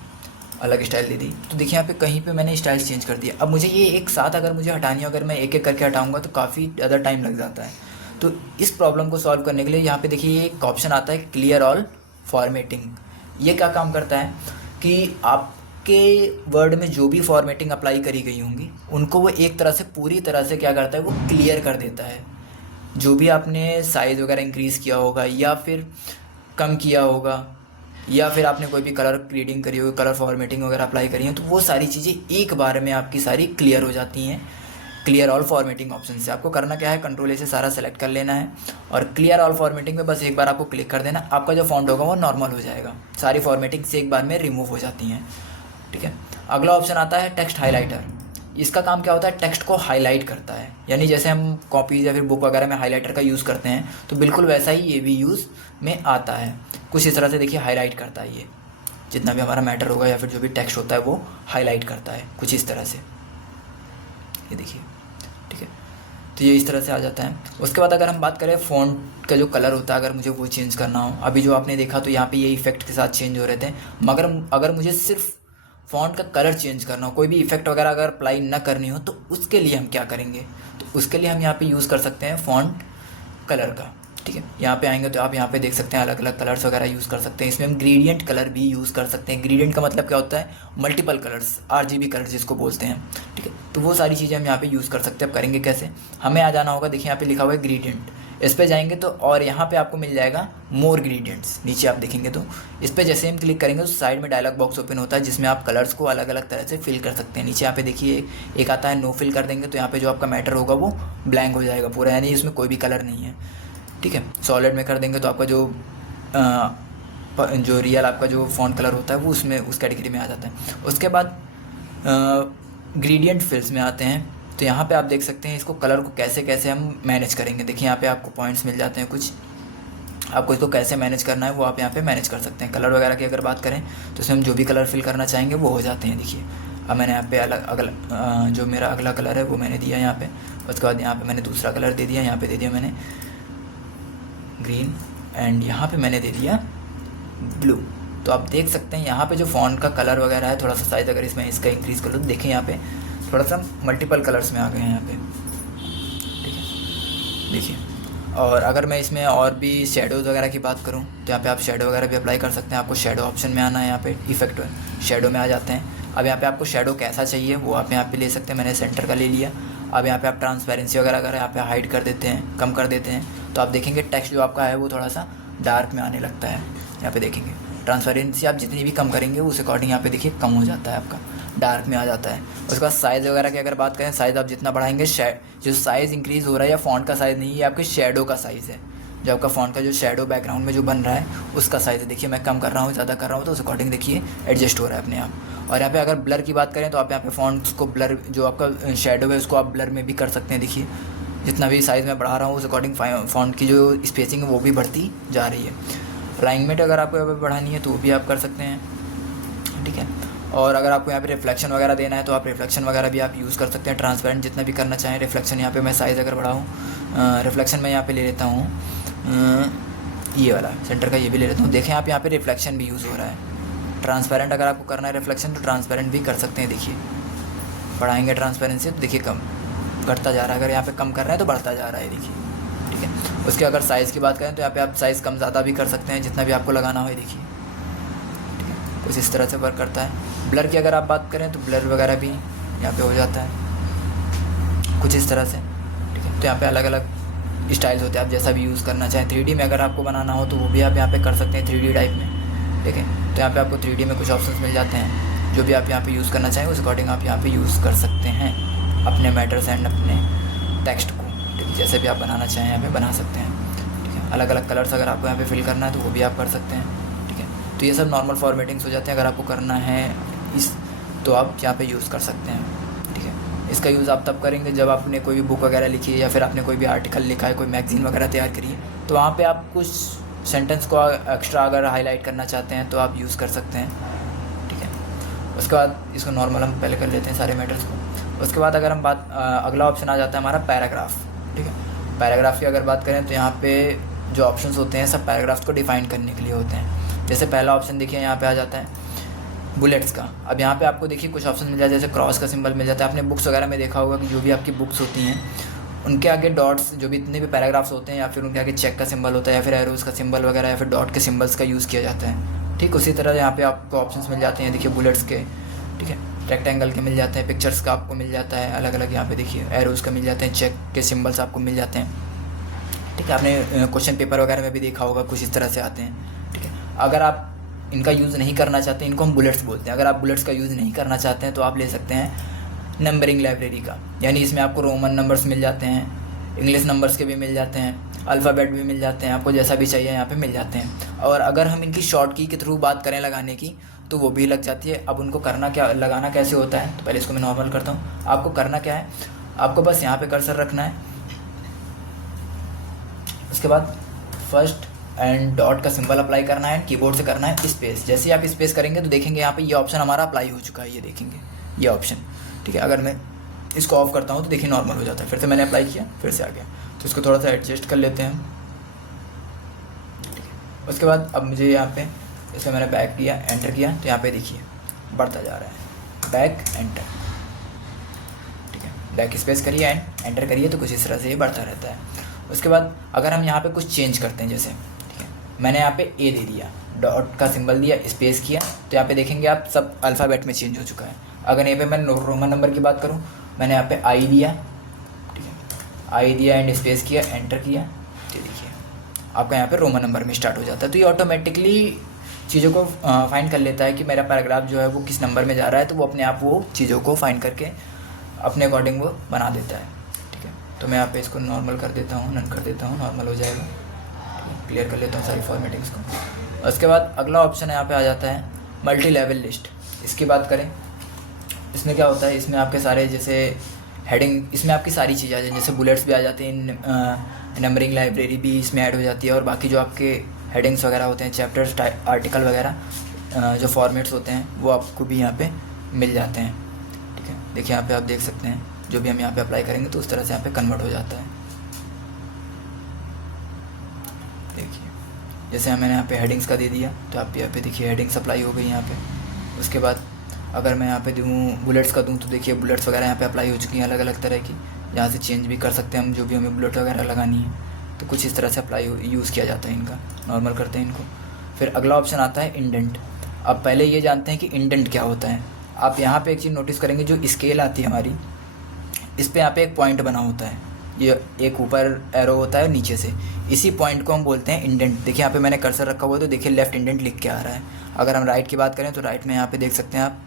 अलग स्टाइल दे दी। तो देखिए यहाँ पे कहीं पे मैंने स्टाइल चेंज कर दिया। अब मुझे ये एक साथ अगर मुझे हटानी हो, अगर मैं एक एक करके हटाऊंगा तो काफ़ी ज़्यादा टाइम लग जाता है। तो इस प्रॉब्लम को सॉल्व करने के लिए यहाँ पे देखिए एक ऑप्शन आता है, क्लियर ऑल फॉर्मेटिंग। ये क्या काम करता है कि आपके वर्ड में जो भी फॉर्मेटिंग अप्लाई करी गई होंगी उनको वो एक तरह से पूरी तरह से क्या करता है, वो क्लियर कर देता है। जो भी आपने साइज़ वगैरह इंक्रीज़ किया होगा या फिर कम किया होगा, या फिर आपने कोई भी कलर ग्रेडिंग करी होगी, कलर फॉर्मेटिंग वगैरह अप्लाई करी है, तो वो सारी चीज़ें एक बार में आपकी सारी क्लियर हो जाती हैं क्लियर ऑल फॉर्मेटिंग ऑप्शन से। आपको करना क्या है, कंट्रोल ए से सारा सेलेक्ट कर लेना है और क्लियर ऑल फॉर्मेटिंग में बस एक बार आपको क्लिक कर देना, आपका जो फॉन्ट होगा वो नॉर्मल हो जाएगा, सारी फॉर्मेटिंग से एक बार में रिमूव हो जाती हैं। ठीक है, अगला ऑप्शन आता है टेक्स्ट हाईलाइटर। इसका काम क्या होता है, टेक्स्ट को हाईलाइट करता है, यानी जैसे हम कॉपीज़ या फिर बुक वगैरह में हाईलाइटर का यूज़ करते हैं, तो बिल्कुल वैसा ही ये भी यूज़ में आता है। कुछ इस तरह से देखिए हाईलाइट करता है, ये जितना भी हमारा मैटर होगा या फिर जो भी टेक्स्ट होता है वो हाईलाइट करता है कुछ इस तरह से, ये देखिए। ठीक है, तो ये इस तरह से आ जाता है। उसके बाद अगर हम बात करें फ़ॉन्ट का जो कलर होता है, अगर मुझे वो चेंज करना हो, अभी जो आपने देखा तो यहाँ पे ये इफेक्ट के साथ चेंज हो रहे थे, मगर अगर मुझे सिर्फ फ़ॉन्ट का कलर चेंज करना हो, कोई भी इफेक्ट वगैरह अगर अप्लाई ना करनी हो, तो उसके लिए हम क्या करेंगे, तो उसके लिए हम यहाँ पे यूज़ कर सकते हैं फ़ॉन्ट कलर का। ठीक है, यहाँ पे आएंगे तो आप यहाँ पे देख सकते हैं अलग अलग कलर्स वगैरह यूज़ कर सकते हैं। इसमें हम ग्रेडियंट कलर भी यूज़ कर सकते हैं। ग्रेडियंट का मतलब क्या होता है, मल्टीपल कलर्स, RGB कलर जिसको बोलते हैं। ठीक है, तो वो सारी चीज़ें हम यहाँ पे यूज़ कर सकते हैं। अब करेंगे कैसे, हमें आ जाना होगा, देखिए यहाँ पे लिखा हुआ है ग्रेडियंट, इस पर जाएंगे तो और यहाँ पे आपको मिल जाएगा मोर ग्रेडियंट्स, नीचे आप देखेंगे तो इस पर जैसे हम क्लिक करेंगे तो साइड में डायलॉग बॉक्स ओपन होता है जिसमें आप कलर्स को अलग अलग तरह से फिल कर सकते हैं। नीचे यहाँ पे देखिए एक आता है नो फिल कर देंगे, तो यहाँ पे जो आपका मैटर होगा वो ब्लैंक हो जाएगा पूरा, यानी इसमें कोई भी कलर नहीं है। ठीक है, सॉलिड में कर देंगे तो आपका जो रियल आपका जो फ़ॉन्ट कलर होता है वो उसमें उस कैटेगरी में आ जाता है। उसके बाद ग्रेडियंट फिल्स में आते हैं, तो यहाँ पे आप देख सकते हैं इसको कलर को कैसे कैसे हम मैनेज करेंगे। देखिए यहाँ पे आपको पॉइंट्स मिल जाते हैं कुछ, आपको इसको कैसे मैनेज करना है वो आप यहाँ पे मैनेज कर सकते हैं। कलर वगैरह की अगर बात करें तो इसमें हम जो भी कलर फिल करना चाहेंगे वो हो जाते हैं। देखिए अब मैंने यहाँ पे जो मेरा अगला कलर है वो मैंने दिया यहाँ पे, उसके बाद यहाँ पे मैंने दूसरा कलर दे दिया, यहाँ पे दे दिया मैंने ग्रीन, एंड यहाँ पे मैंने दे दिया ब्लू। तो आप देख सकते हैं यहाँ पे जो फ़ॉन्ट का कलर वगैरह है, थोड़ा सा साइज़ अगर इसमें इसका इंक्रीज़ कर लो तो देखें यहाँ पे थोड़ा सा मल्टीपल कलर्स में आ गए हैं यहाँ पे। ठीक है, देखिए। और अगर मैं इसमें और भी शेडोज़ वगैरह की बात करूँ तो यहाँ पे आप शेडो वगैरह भी अप्लाई कर सकते हैं। आपको शेडो ऑप्शन में आना है, यहाँ पे इफेक्ट शेडो में आ जाते हैं। अब यहाँ पे आपको शेडो कैसा चाहिए वो आप यहाँ पे ले सकते हैं, मैंने सेंटर का ले लिया। अब यहाँ पे आप ट्रांसपेरेंसी वगैरह अगर यहाँ पे हाइड कर देते हैं, कम कर देते हैं, तो आप देखेंगे टेक्स्ट जो आपका है वो थोड़ा सा डार्क में आने लगता है। यहाँ पे देखेंगे ट्रांसपेरेंसी आप जितनी भी कम करेंगे उस अकॉर्डिंग यहाँ पे देखिए कम हो जाता है, आपका डार्क में आ जाता है। उसके बाद साइज़ वगैरह की अगर बात करें, साइज़ आप जितना बढ़ाएंगे, जो साइज़ इंक्रीज़ हो रहा है या फ़ॉन्ट का साइज़ नहीं है, आपके शेडो का साइज़ है, जो आपका फ़ॉन्ट का जो शेडो बैकग्राउंड में जो बन रहा है उसका साइज़ है। देखिए मैं कम कर रहा हूँ, ज़्यादा कर रहा हूँ, तो उस अकॉर्डिंग देखिए एडजस्ट हो रहा है अपने आप। और यहाँ पे अगर ब्लर की बात करें तो आप यहाँ पे फ़ॉन्ट्स को ब्लर, जो आपका शेडो है उसको आप ब्लर में भी कर सकते हैं। देखिए जितना भी साइज़ मैं बढ़ा रहा हूँ उस अकॉर्डिंग फ़ॉन्ट की जो स्पेसिंग है वो भी बढ़ती जा रही है। अलाइनमेंट अगर आपको यहाँ पे बढ़ानी है तो वो भी आप कर सकते हैं। ठीक है, और अगर आपको यहाँ पे रिफ्लेक्शन वगैरह देना है तो आप रिफ्लेक्शन वगैरह भी आप यूज़ कर सकते हैं। ट्रांसपेरेंट जितना भी करना चाहें रिफ्लेक्शन, यहाँ पे मैं साइज़ अगर बढ़ाऊँ, रिफ्लेक्शन मैं यहाँ पे ले लेता हूँ ये वाला सेंटर का, ये भी ले लेता हूँ। देखें आप यहाँ पे रिफ्लेक्शन भी यूज़ हो रहा है। ट्रांसपेरेंट अगर आपको करना है रिफ्लेक्शन तो ट्रांसपेरेंट भी कर सकते हैं। देखिए बढ़ाएंगे ट्रांसपेरेंसी तो देखिए कम घटता जा रहा है, अगर यहाँ पे कम कर रहे हैं तो बढ़ता जा रहा है। देखिए ठीक है, उसके अगर साइज़ की बात करें तो यहाँ पे आप साइज़ कम ज़्यादा भी कर सकते हैं, जितना भी आपको लगाना हो। देखिए ठीक है, कुछ इस तरह से वर्क करता है। ब्लर की अगर आप बात करें तो ब्लर वगैरह भी यहाँ पे हो जाता है कुछ इस तरह से। ठीक है, तो यहाँ पे अलग अलग स्टाइल्स होते हैं, आप जैसा भी यूज़ करना चाहें। 3D में अगर आपको बनाना हो तो वो भी आप यहाँ पे कर सकते हैं 3D टाइप में। ठीक है, तो यहाँ पे आपको 3D में कुछ ऑप्शंस मिल जाते हैं, जो भी आप यहाँ पे यूज़ करना चाहें उस अकॉर्डिंग आप यहाँ पे यूज़ कर सकते हैं अपने मैटर्स एंड अपने टेक्स्ट को। ठीक है, जैसे भी आप बनाना चाहें यहाँ पे बना सकते हैं। ठीक है, अलग अलग कलर्स अगर आपको यहाँ पे फिल करना है तो वो भी आप कर सकते हैं। ठीक है, तो ये सब नॉर्मल फॉर्मेटिंग्स हो जाते हैं। अगर आपको करना है तो आप यहाँ पे यूज़ कर सकते हैं। ठीक है, इसका यूज़ आप तब करेंगे जब आपने कोई भी बुक वगैरह लिखी है या फिर आपने कोई भी आर्टिकल लिखा है, कोई मैगज़ीन वगैरह तैयार करी है, तो वहाँ पे आप कुछ सेंटेंस को एक्स्ट्रा अगर हाईलाइट करना चाहते हैं तो आप यूज़ कर सकते हैं। ठीक है, उसके बाद इसको नॉर्मल हम पहले कर लेते हैं सारे मैटर्स को। उसके बाद अगर हम अगला ऑप्शन आ जाता है हमारा पैराग्राफ। ठीक है, पैराग्राफ की अगर बात करें तो यहाँ पे जो ऑप्शंस होते हैं सब पैराग्राफ्स को डिफ़ाइन करने के लिए होते हैं। जैसे पहला ऑप्शन देखिए यहाँ पे आ जाता है बुलेट्स का। अब यहाँ पे आपको देखिए कुछ ऑप्शन मिल जाता है, जैसे क्रॉस का सिंबल मिल जाता है। आपने बुक्स वगैरह में देखा होगा कि जो भी आपकी बुक्स होती हैं उनके आगे डॉट्स, जो भी इतने भी पैराग्राफ्स होते हैं, या फिर उनके आगे चेक का सिंबल होता है या फिर एरोज़ का सिंबल वगैरह या फिर डॉट के सिंबल्स का यूज़ किया जाता है। ठीक उसी तरह यहाँ पे आपको ऑप्शंस मिल जाते हैं, देखिए बुलेट्स के। ठीक है, रेक्टेंगल के मिल जाते हैं, पिक्चर्स का आपको मिल जाता है अलग अलग। यहाँ पे देखिए एरोज़ का मिल जाते हैं, चेक के सिंबल्स आपको मिल जाते हैं। ठीक है, आपने क्वेश्चन पेपर वगैरह में भी देखा होगा कुछ इस तरह से आते हैं। अगर आप इनका यूज़ नहीं करना चाहते, इनको हम बुलेट्स बोलते हैं, अगर आप बुलेट्स का यूज़ नहीं करना चाहते हैं तो आप ले सकते हैं नंबरिंग लाइब्रेरी का, यानी इसमें आपको रोमन नंबर्स मिल जाते हैं, इंग्लिश नंबर्स के भी मिल जाते हैं, अल्फ़ाबेट भी मिल जाते हैं, आपको जैसा भी चाहिए यहाँ पे मिल जाते हैं। और अगर हम इनकी शॉर्ट की के थ्रू बात करें लगाने की तो वो भी लग जाती है। अब उनको करना क्या, लगाना कैसे होता है, तो पहले इसको मैं नॉर्मल करता हूँ। आपको करना क्या है, आपको बस यहाँ पे कर्सर रखना है, उसके बाद फर्स्ट एंड डॉट का सिंबल अप्लाई करना है, कीबोर्ड से करना है स्पेस। जैसे ही आप स्पेस करेंगे तो देखेंगे यहाँ पे ये ऑप्शन हमारा अप्लाई हो चुका है, ये देखेंगे ये ऑप्शन, ठीक है। अगर मैं इसको ऑफ करता हूँ तो देखिए नॉर्मल हो जाता है, फिर से मैंने अप्लाई किया फिर से आ गया। तो इसको थोड़ा सा एडजस्ट कर लेते हैं, ठीक है। उसके बाद अब मुझे यहाँ पे इसमें मैंने बैक किया, एंटर किया, तो यहाँ पे देखिए बढ़ता जा रहा है, बैक एंटर, ठीक है। बैक स्पेस करिए एंड एंटर करिए तो कुछ इस तरह से ये बढ़ता रहता है। उसके बाद अगर हम यहाँ पे कुछ चेंज करते हैं, जैसे ठीक है मैंने यहाँ पे ए दे दिया, डॉट का सिंबल दिया, स्पेस किया, तो यहाँ पे देखेंगे आप सब अल्फ़ाबेट में चेंज हो चुका है। अगर यहाँ पे मैं रोमन नंबर की बात करूँ, मैंने यहाँ पे आई दिया, ठीक है, आई दिया एंड स्पेस किया, एंटर किया, तो देखिए आपका यहाँ पे रोमन नंबर में स्टार्ट हो जाता है। तो ये ऑटोमेटिकली चीज़ों को फाइंड कर लेता है कि मेरा पैराग्राफ जो है वो किस नंबर में जा रहा है, तो वो अपने आप वो चीज़ों को फाइंड करके अपने अकॉर्डिंग वो बना देता है, ठीक है। तो मैं यहाँ पे इसको नॉर्मल कर देता हूँ, नन कर देता हूँ, नॉर्मल हो जाएगा, क्लियर कर लेता हूँ सारी फॉर्मेटिंग्स को। उसके बाद अगला ऑप्शन यहाँ पे आ जाता है मल्टी लेवल लिस्ट। इसकी बात करें, इसमें क्या होता है, इसमें आपके सारे जैसे हेडिंग, इसमें आपकी सारी चीज़ें आ जाती हैं, जैसे बुलेट्स भी आ जाते हैं, नंबरिंग लाइब्रेरी भी इसमें ऐड हो जाती है, और बाकी जो आपके हेडिंग्स वगैरह होते हैं, चैप्टर्स, आर्टिकल वगैरह जो फॉर्मेट्स होते हैं वो आपको भी यहाँ पे मिल जाते हैं, ठीक है। देखिए यहाँ पे आप देख सकते हैं, जो भी हम यहाँ पे अप्लाई करेंगे तो उस तरह से यहाँ पे कन्वर्ट हो जाता है। देखिए जैसे मैंने यहाँ पे हेडिंग्स का दे दिया, तो आप यहाँ पे देखिए हेडिंग्स अप्लाई हो गई यहाँ पे। उसके बाद अगर मैं यहाँ पे दूँ बुलेट्स का दूँ, तो देखिए बुलेट्स वगैरह यहाँ पे अप्लाई हो चुकी हैं अलग अलग तरह की, यहाँ से चेंज भी कर सकते हैं हम, जो भी हमें बुलेट वगैरह लगानी है। तो कुछ इस तरह से अप्लाई यूज़ किया जाता है इनका। नॉर्मल करते हैं इनको। फिर अगला ऑप्शन आता है इंडेंट। अब पहले ये जानते हैं कि इंडेंट क्या होता है। आप यहाँ पे एक चीज़ नोटिस करेंगे, जो स्केल आती है हमारी, इस पे यहाँ पे एक पॉइंट बना होता है, ये एक ऊपर एरो होता है नीचे से, इसी पॉइंट को हम बोलते हैं इंडेंट। देखिए यहाँ पे मैंने कर्सर रखा हुआ है, तो देखिए लेफ्ट इंडेंट लिख के आ रहा है। अगर हम राइट की बात करें तो राइट में यहाँ पे देख सकते हैं आप,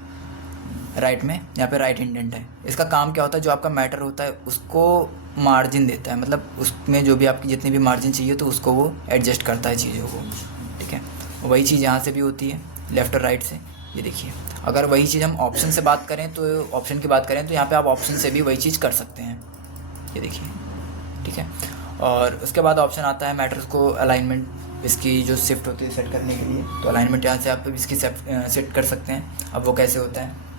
राइट में यहाँ पे राइट इंडेंट है। इसका काम क्या होता है, जो आपका मैटर होता है उसको मार्जिन देता है, मतलब उसमें जो भी आपकी जितनी भी मार्जिन चाहिए तो उसको वो एडजस्ट करता है चीज़ों को, ठीक है। वही चीज़ यहाँ से भी होती है, लेफ़्ट और राइट से। ये देखिए अगर वही चीज़ हम ऑप्शन से बात करें, तो ऑप्शन की बात करें तो यहाँ पे आप ऑप्शन से भी वही चीज़ कर सकते हैं, ये देखिए, ठीक है। और उसके बाद ऑप्शन आता है मैटर्स को अलाइनमेंट, इसकी जो शिफ्ट होती है सेट करने के लिए, तो अलाइनमेंट यहाँ से आप इसकी सेट कर सकते हैं। अब वो कैसे होता है,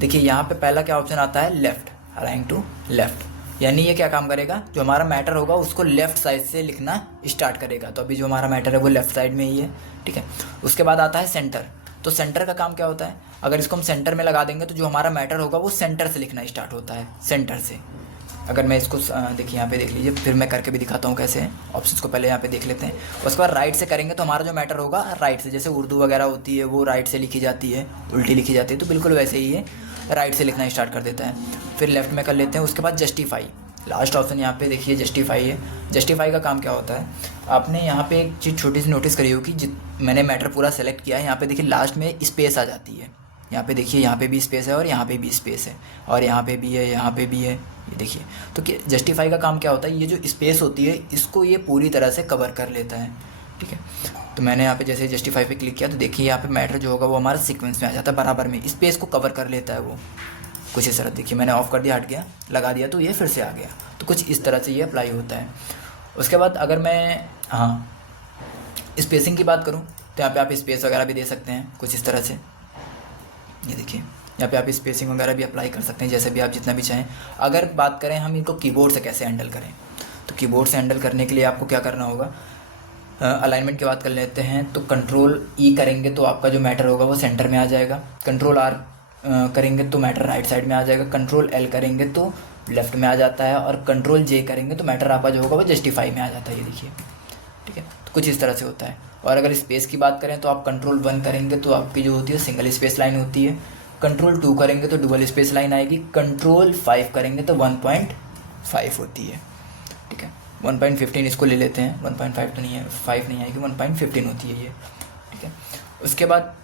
देखिए यहाँ पे पहला क्या ऑप्शन आता है, लेफ़्ट, अलाइन टू लेफ़्ट, यानी ये क्या काम करेगा, जो हमारा मैटर होगा उसको लेफ़्ट साइड से लिखना स्टार्ट करेगा। तो अभी जो हमारा मैटर है वो लेफ़्ट साइड में ही है, ठीक है। उसके बाद आता है सेंटर। तो सेंटर का काम क्या होता है, अगर इसको हम सेंटर में लगा देंगे तो जो हमारा मैटर होगा वो सेंटर से लिखना स्टार्ट होता है, सेंटर से। अगर मैं इसको देखिए यहाँ पे देख लीजिए, फिर मैं करके भी दिखाता हूँ कैसे है। ऑप्शंस को पहले यहाँ पे देख लेते हैं, उसके बाद राइट से करेंगे तो हमारा जो मैटर होगा राइट से, जैसे उर्दू वगैरह होती है वो राइट से लिखी जाती है, उल्टी लिखी जाती है, तो बिल्कुल वैसे ही ये राइट से लिखना स्टार्ट कर देता है। फिर लेफ़्ट में कर लेते हैं। उसके बाद जस्टिफाई, लास्ट ऑप्शन यहाँ पे देखिए जस्टिफाई है। जस्टिफाई का काम क्या होता है, आपने यहाँ पे एक चीज़ छोटी सी नोटिस करी होगी, मैंने मैटर पूरा सेलेक्ट किया है, यहाँ पे देखिए लास्ट में स्पेस आ जाती है, यहाँ पे देखिए यहाँ पे भी स्पेस है और यहाँ पे भी स्पेस है और यहाँ पे भी है, यहाँ पे भी है, ये देखिए। तो जस्टिफाई का काम क्या होता है, ये जो स्पेस होती है इसको ये पूरी तरह से कवर कर लेता है, ठीक है। तो मैंने यहाँ पे जैसे जस्टिफाई पे क्लिक किया तो देखिए यहाँ पे मैटर जो होगा वो हमारा सीक्वेंस में आ जाता है, बराबर में स्पेस को कवर कर लेता है वो कुछ इस तरह। देखिए मैंने ऑफ़ कर दिया, हट गया, लगा दिया तो ये फिर से आ गया। तो कुछ इस तरह से ये अप्लाई होता है। उसके बाद अगर मैं स्पेसिंग की बात करूँ तो यहाँ पे आप स्पेस वगैरह भी दे सकते हैं कुछ इस तरह से। ये देखिए यहाँ पे आप स्पेसिंग वगैरह भी अप्लाई कर सकते हैं, जैसे भी आप जितना भी चाहें। अगर बात करें हम इनको कीबोर्ड से कैसे हैंडल करें, तो कीबोर्ड से हैंडल करने के लिए आपको क्या करना होगा, अलाइनमेंट की बात कर लेते हैं। तो कंट्रोल ई करेंगे तो आपका जो मैटर होगा वो सेंटर में आ जाएगा, कंट्रोल आर करेंगे तो मैटर राइट साइड में आ जाएगा, कंट्रोल एल करेंगे तो लेफ़्ट में आ जाता है, और कंट्रोल जे करेंगे तो मैटर आपका जो होगा वो जस्टिफाई में आ जाता है, ये देखिए, ठीक है। तो कुछ इस तरह से होता है। और अगर स्पेस की बात करें तो आप कंट्रोल 1 करेंगे तो आपकी जो होती है सिंगल स्पेस लाइन होती है, कंट्रोल 2 करेंगे तो डबल स्पेस लाइन आएगी, कंट्रोल 5 करेंगे तो 1.5 होती है, ठीक है। 1.15 इसको ले लेते हैं, 1.5 तो नहीं है, 5 नहीं आएगी, 1.15 होती है ये। है। उसके बाद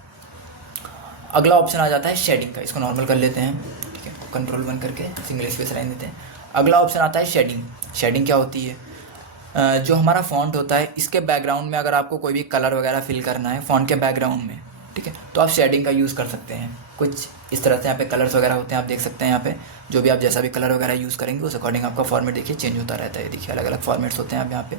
अगला ऑप्शन आ जाता है शेडिंग का, इसको नॉर्मल कर लेते हैं, ठीक है, कंट्रोल 1 करके सिंगल स्पेस लाइन देते हैं। अगला ऑप्शन आता है शेडिंग। शेडिंग क्या होती है? जो हमारा फ़ॉन्ट होता है इसके बैकग्राउंड में अगर आपको कोई भी कलर वगैरह फिल करना है फ़ॉन्ट के बैकग्राउंड में, ठीक है, तो आप शेडिंग का यूज़ कर सकते हैं। कुछ इस तरह से यहाँ पे कलर्स वगैरह होते हैं, आप देख सकते हैं यहाँ पे जो भी आप जैसा भी कलर वगैरह यूज़ करेंगे उस अकॉर्डिंग आपका फॉर्मेट देखिए चेंज होता रहता है। देखिए अलग अलग फॉर्मेट्स होते हैं, आप यहाँ पे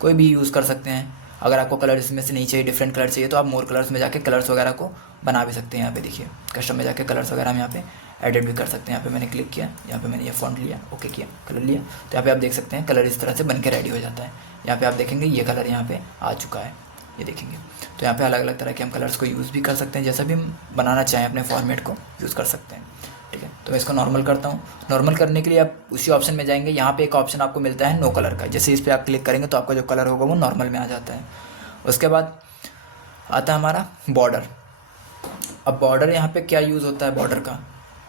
कोई भी यूज़ कर सकते हैं। अगर आपको कलर इसमें से नहीं चाहिए, डिफरेंट कलर चाहिए, तो आप मोर कलर्स में जाके कलर्स वगैरह को बना भी सकते हैं। यहाँ पे देखिए कस्टम में जाके कलर्स वगैरह हम यहाँ पे एडिट भी कर सकते हैं। यहाँ पे मैंने क्लिक किया, यहाँ पे मैंने ये फॉन्ट लिया, ओके किया, कलर लिया, तो यहाँ पे आप देख सकते हैं कलर इस तरह से बन के रेडी हो जाता है। यहाँ पे आप देखेंगे ये कलर यहाँ पे आ चुका है, ये देखेंगे। तो यहाँ पे अलग अलग तरह के हम कलर्स को यूज़ भी कर सकते हैं, जैसा भी हम बनाना चाहें अपने फॉर्मेट को यूज़ कर सकते हैं, ठीक है। तो मैं इसको नॉर्मल करता हूँ। नॉर्मल करने के लिए आप उसी ऑप्शन में जाएंगे, यहाँ पे एक ऑप्शन आपको मिलता है नो कलर का, जैसे इस पर आप क्लिक करेंगे तो आपका जो कलर होगा वो नॉर्मल में आ जाता है। उसके बाद आता है हमारा बॉर्डर। अब बॉर्डर यहाँ पे क्या यूज़ होता है बॉर्डर का,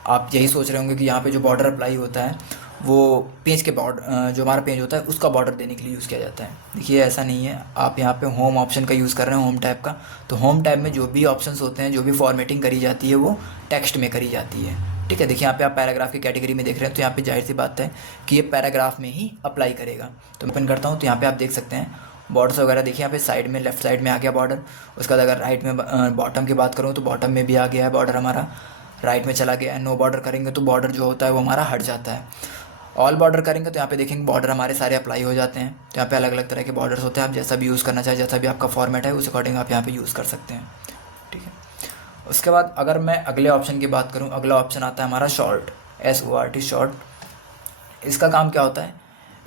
आप यही सोच रहे होंगे कि यहाँ पे जो बॉर्डर अप्लाई होता है वो पेज के बॉर्डर, जो हमारा पेज होता है उसका बॉर्डर देने के लिए यूज़ किया जाता है। देखिए ऐसा नहीं है, आप यहाँ पे होम ऑप्शन का यूज़ कर रहे हैं, होम टैब का। तो होम टैब में जो भी ऑप्शंस होते हैं, जो भी फॉर्मेटिंग करी जाती है वो टेक्स्ट में करी जाती है, ठीक है। देखिए यहाँ पे आप पैराग्राफ की कैटेगरी में देख रहे हैं, तो यहाँ पे जाहिर सी बात है कि ये पैराग्राफ में ही अप्लाई करेगा। तो मैं ओपन करता हूँ तो यहाँ पे आप देख सकते हैं बॉर्डर्स वगैरह। देखिए यहाँ पे साइड में लेफ्ट साइड में आ गया बॉर्डर। उसके बाद अगर राइट में बॉटम की बात करूँ तो बॉटम में भी आ गया है बॉर्डर हमारा, राइट में चला गया है। नो बॉर्डर करेंगे तो बॉर्डर जो होता है वो हमारा हट जाता है। ऑल बॉर्डर करेंगे तो यहाँ पे देखेंगे बॉर्डर हमारे सारे अप्लाई हो जाते हैं। तो यहाँ पे अलग अलग तरह के बॉर्डर्स होते हैं, आप जैसा भी यूज़ करना चाहें, जैसा भी आपका फॉर्मेट है उस अकॉर्डिंग आप यहाँ पे यूज़ कर सकते हैं, ठीक है। उसके बाद अगर मैं अगले ऑप्शन की बात करूँ, अगला ऑप्शन आता है हमारा शॉर्ट, SORT शॉर्ट। इसका काम क्या होता है?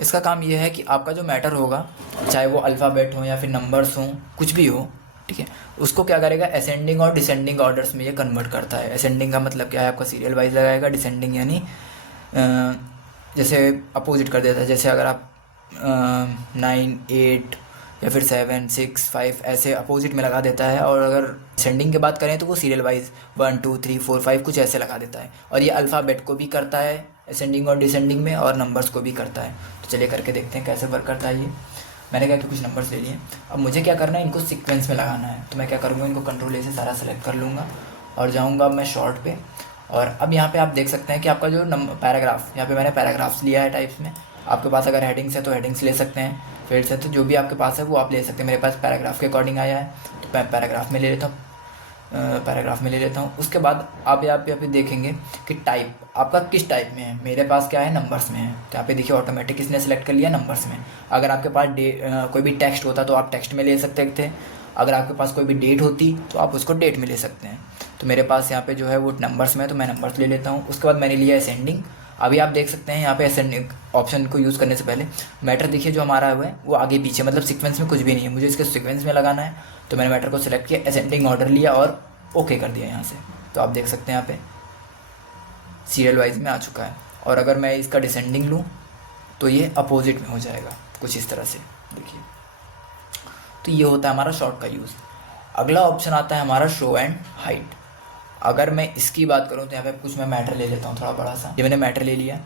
इसका काम ये है कि आपका जो मैटर होगा, चाहे वो अल्फ़ाबेट हो या फिर नंबर्स हों, कुछ भी हो, ठीक है, उसको क्या करेगा असेंडिंग और डिसेंडिंग ऑर्डर्स में ये कन्वर्ट करता है। असेंडिंग का मतलब क्या है, आपका सीरियल वाइज लगाएगा। डिसेंडिंग यानी जैसे अपोजिट कर देता है, जैसे अगर आप 9, 8 या फिर 7, 6, 5 ऐसे अपोजिट में लगा देता है। और अगर असेंडिंग की बात करें तो वो सीरियल वाइज 1, 2, 3, 4, 5 कुछ ऐसे लगा देता है। और ये अल्फ़ाबेट को भी करता है असेंडिंग और डिसेंडिंग में, और नंबर्स को भी करता है। तो चलिए करके देखते हैं कैसे वर्क करता है ये। मैंने क्या कि कुछ नंबर्स ले लिए, अब मुझे क्या करना है, इनको सीक्वेंस में लगाना है। तो मैं क्या करूँगा, इनको कंट्रोल A से सारा सेलेक्ट कर लूँगा और जाऊँगा मैं शॉर्ट पे। और अब यहाँ पे आप देख सकते हैं कि आपका जो पैराग्राफ, यहाँ पे मैंने पैराग्राफ्स लिया है टाइप्स में। आपके पास अगर हेडिंग्स है तो हेडिंग्स ले सकते हैं, फील्ड्स है तो जो भी आपके पास है वो आप ले सकते हैं। मेरे पास पैराग्राफ के अकॉर्डिंग आया है तो मैं पैराग्राफ में ले लेता हूँ, पैराग्राफ में ले लेता हूँ। उसके बाद आप यहाँ पे देखेंगे कि टाइप आपका किस टाइप में है। मेरे पास क्या है, नंबर्स में है। तो यहाँ पे देखिए ऑटोमेटिक इसने सेलेक्ट कर लिया नंबर्स में। अगर आपके पास कोई भी टेक्स्ट होता तो आप टेक्स्ट में ले सकते थे। अगर आपके पास कोई भी डेट होती तो आप उसको डेट में ले सकते हैं। तो मेरे पास यहाँ पे जो है वो नंबर्स में है तो मैं नंबर्स ले लेता हूँ। उसके बाद मैंने लिया असेंडिंग। अभी आप देख सकते हैं यहाँ पे असेंडिंग ऑप्शन को यूज़ करने से पहले मैटर देखिए जो हमारा हुआ है वो आगे पीछे, मतलब सीक्वेंस में कुछ भी नहीं है, मुझे इसके सीक्वेंस में लगाना है। तो मैंने मैटर को सिलेक्ट किया, असेंडिंग ऑर्डर लिया और ओके कर दिया यहाँ से। तो आप देख सकते हैं यहाँ पे सीरियल वाइज में आ चुका है। और अगर मैं इसका डिसेंडिंग लूँ तो ये अपोजिट में हो जाएगा कुछ इस तरह से, देखिए। तो ये होता है हमारा शॉर्ट का यूज़। अगला ऑप्शन आता है हमारा शो एंड हाइड। अगर मैं इसकी बात करूँ तो यहाँ पे कुछ मैं मैटर ले लेता हूँ थोड़ा बड़ा सा, ये मैंने मैटर ले लिया।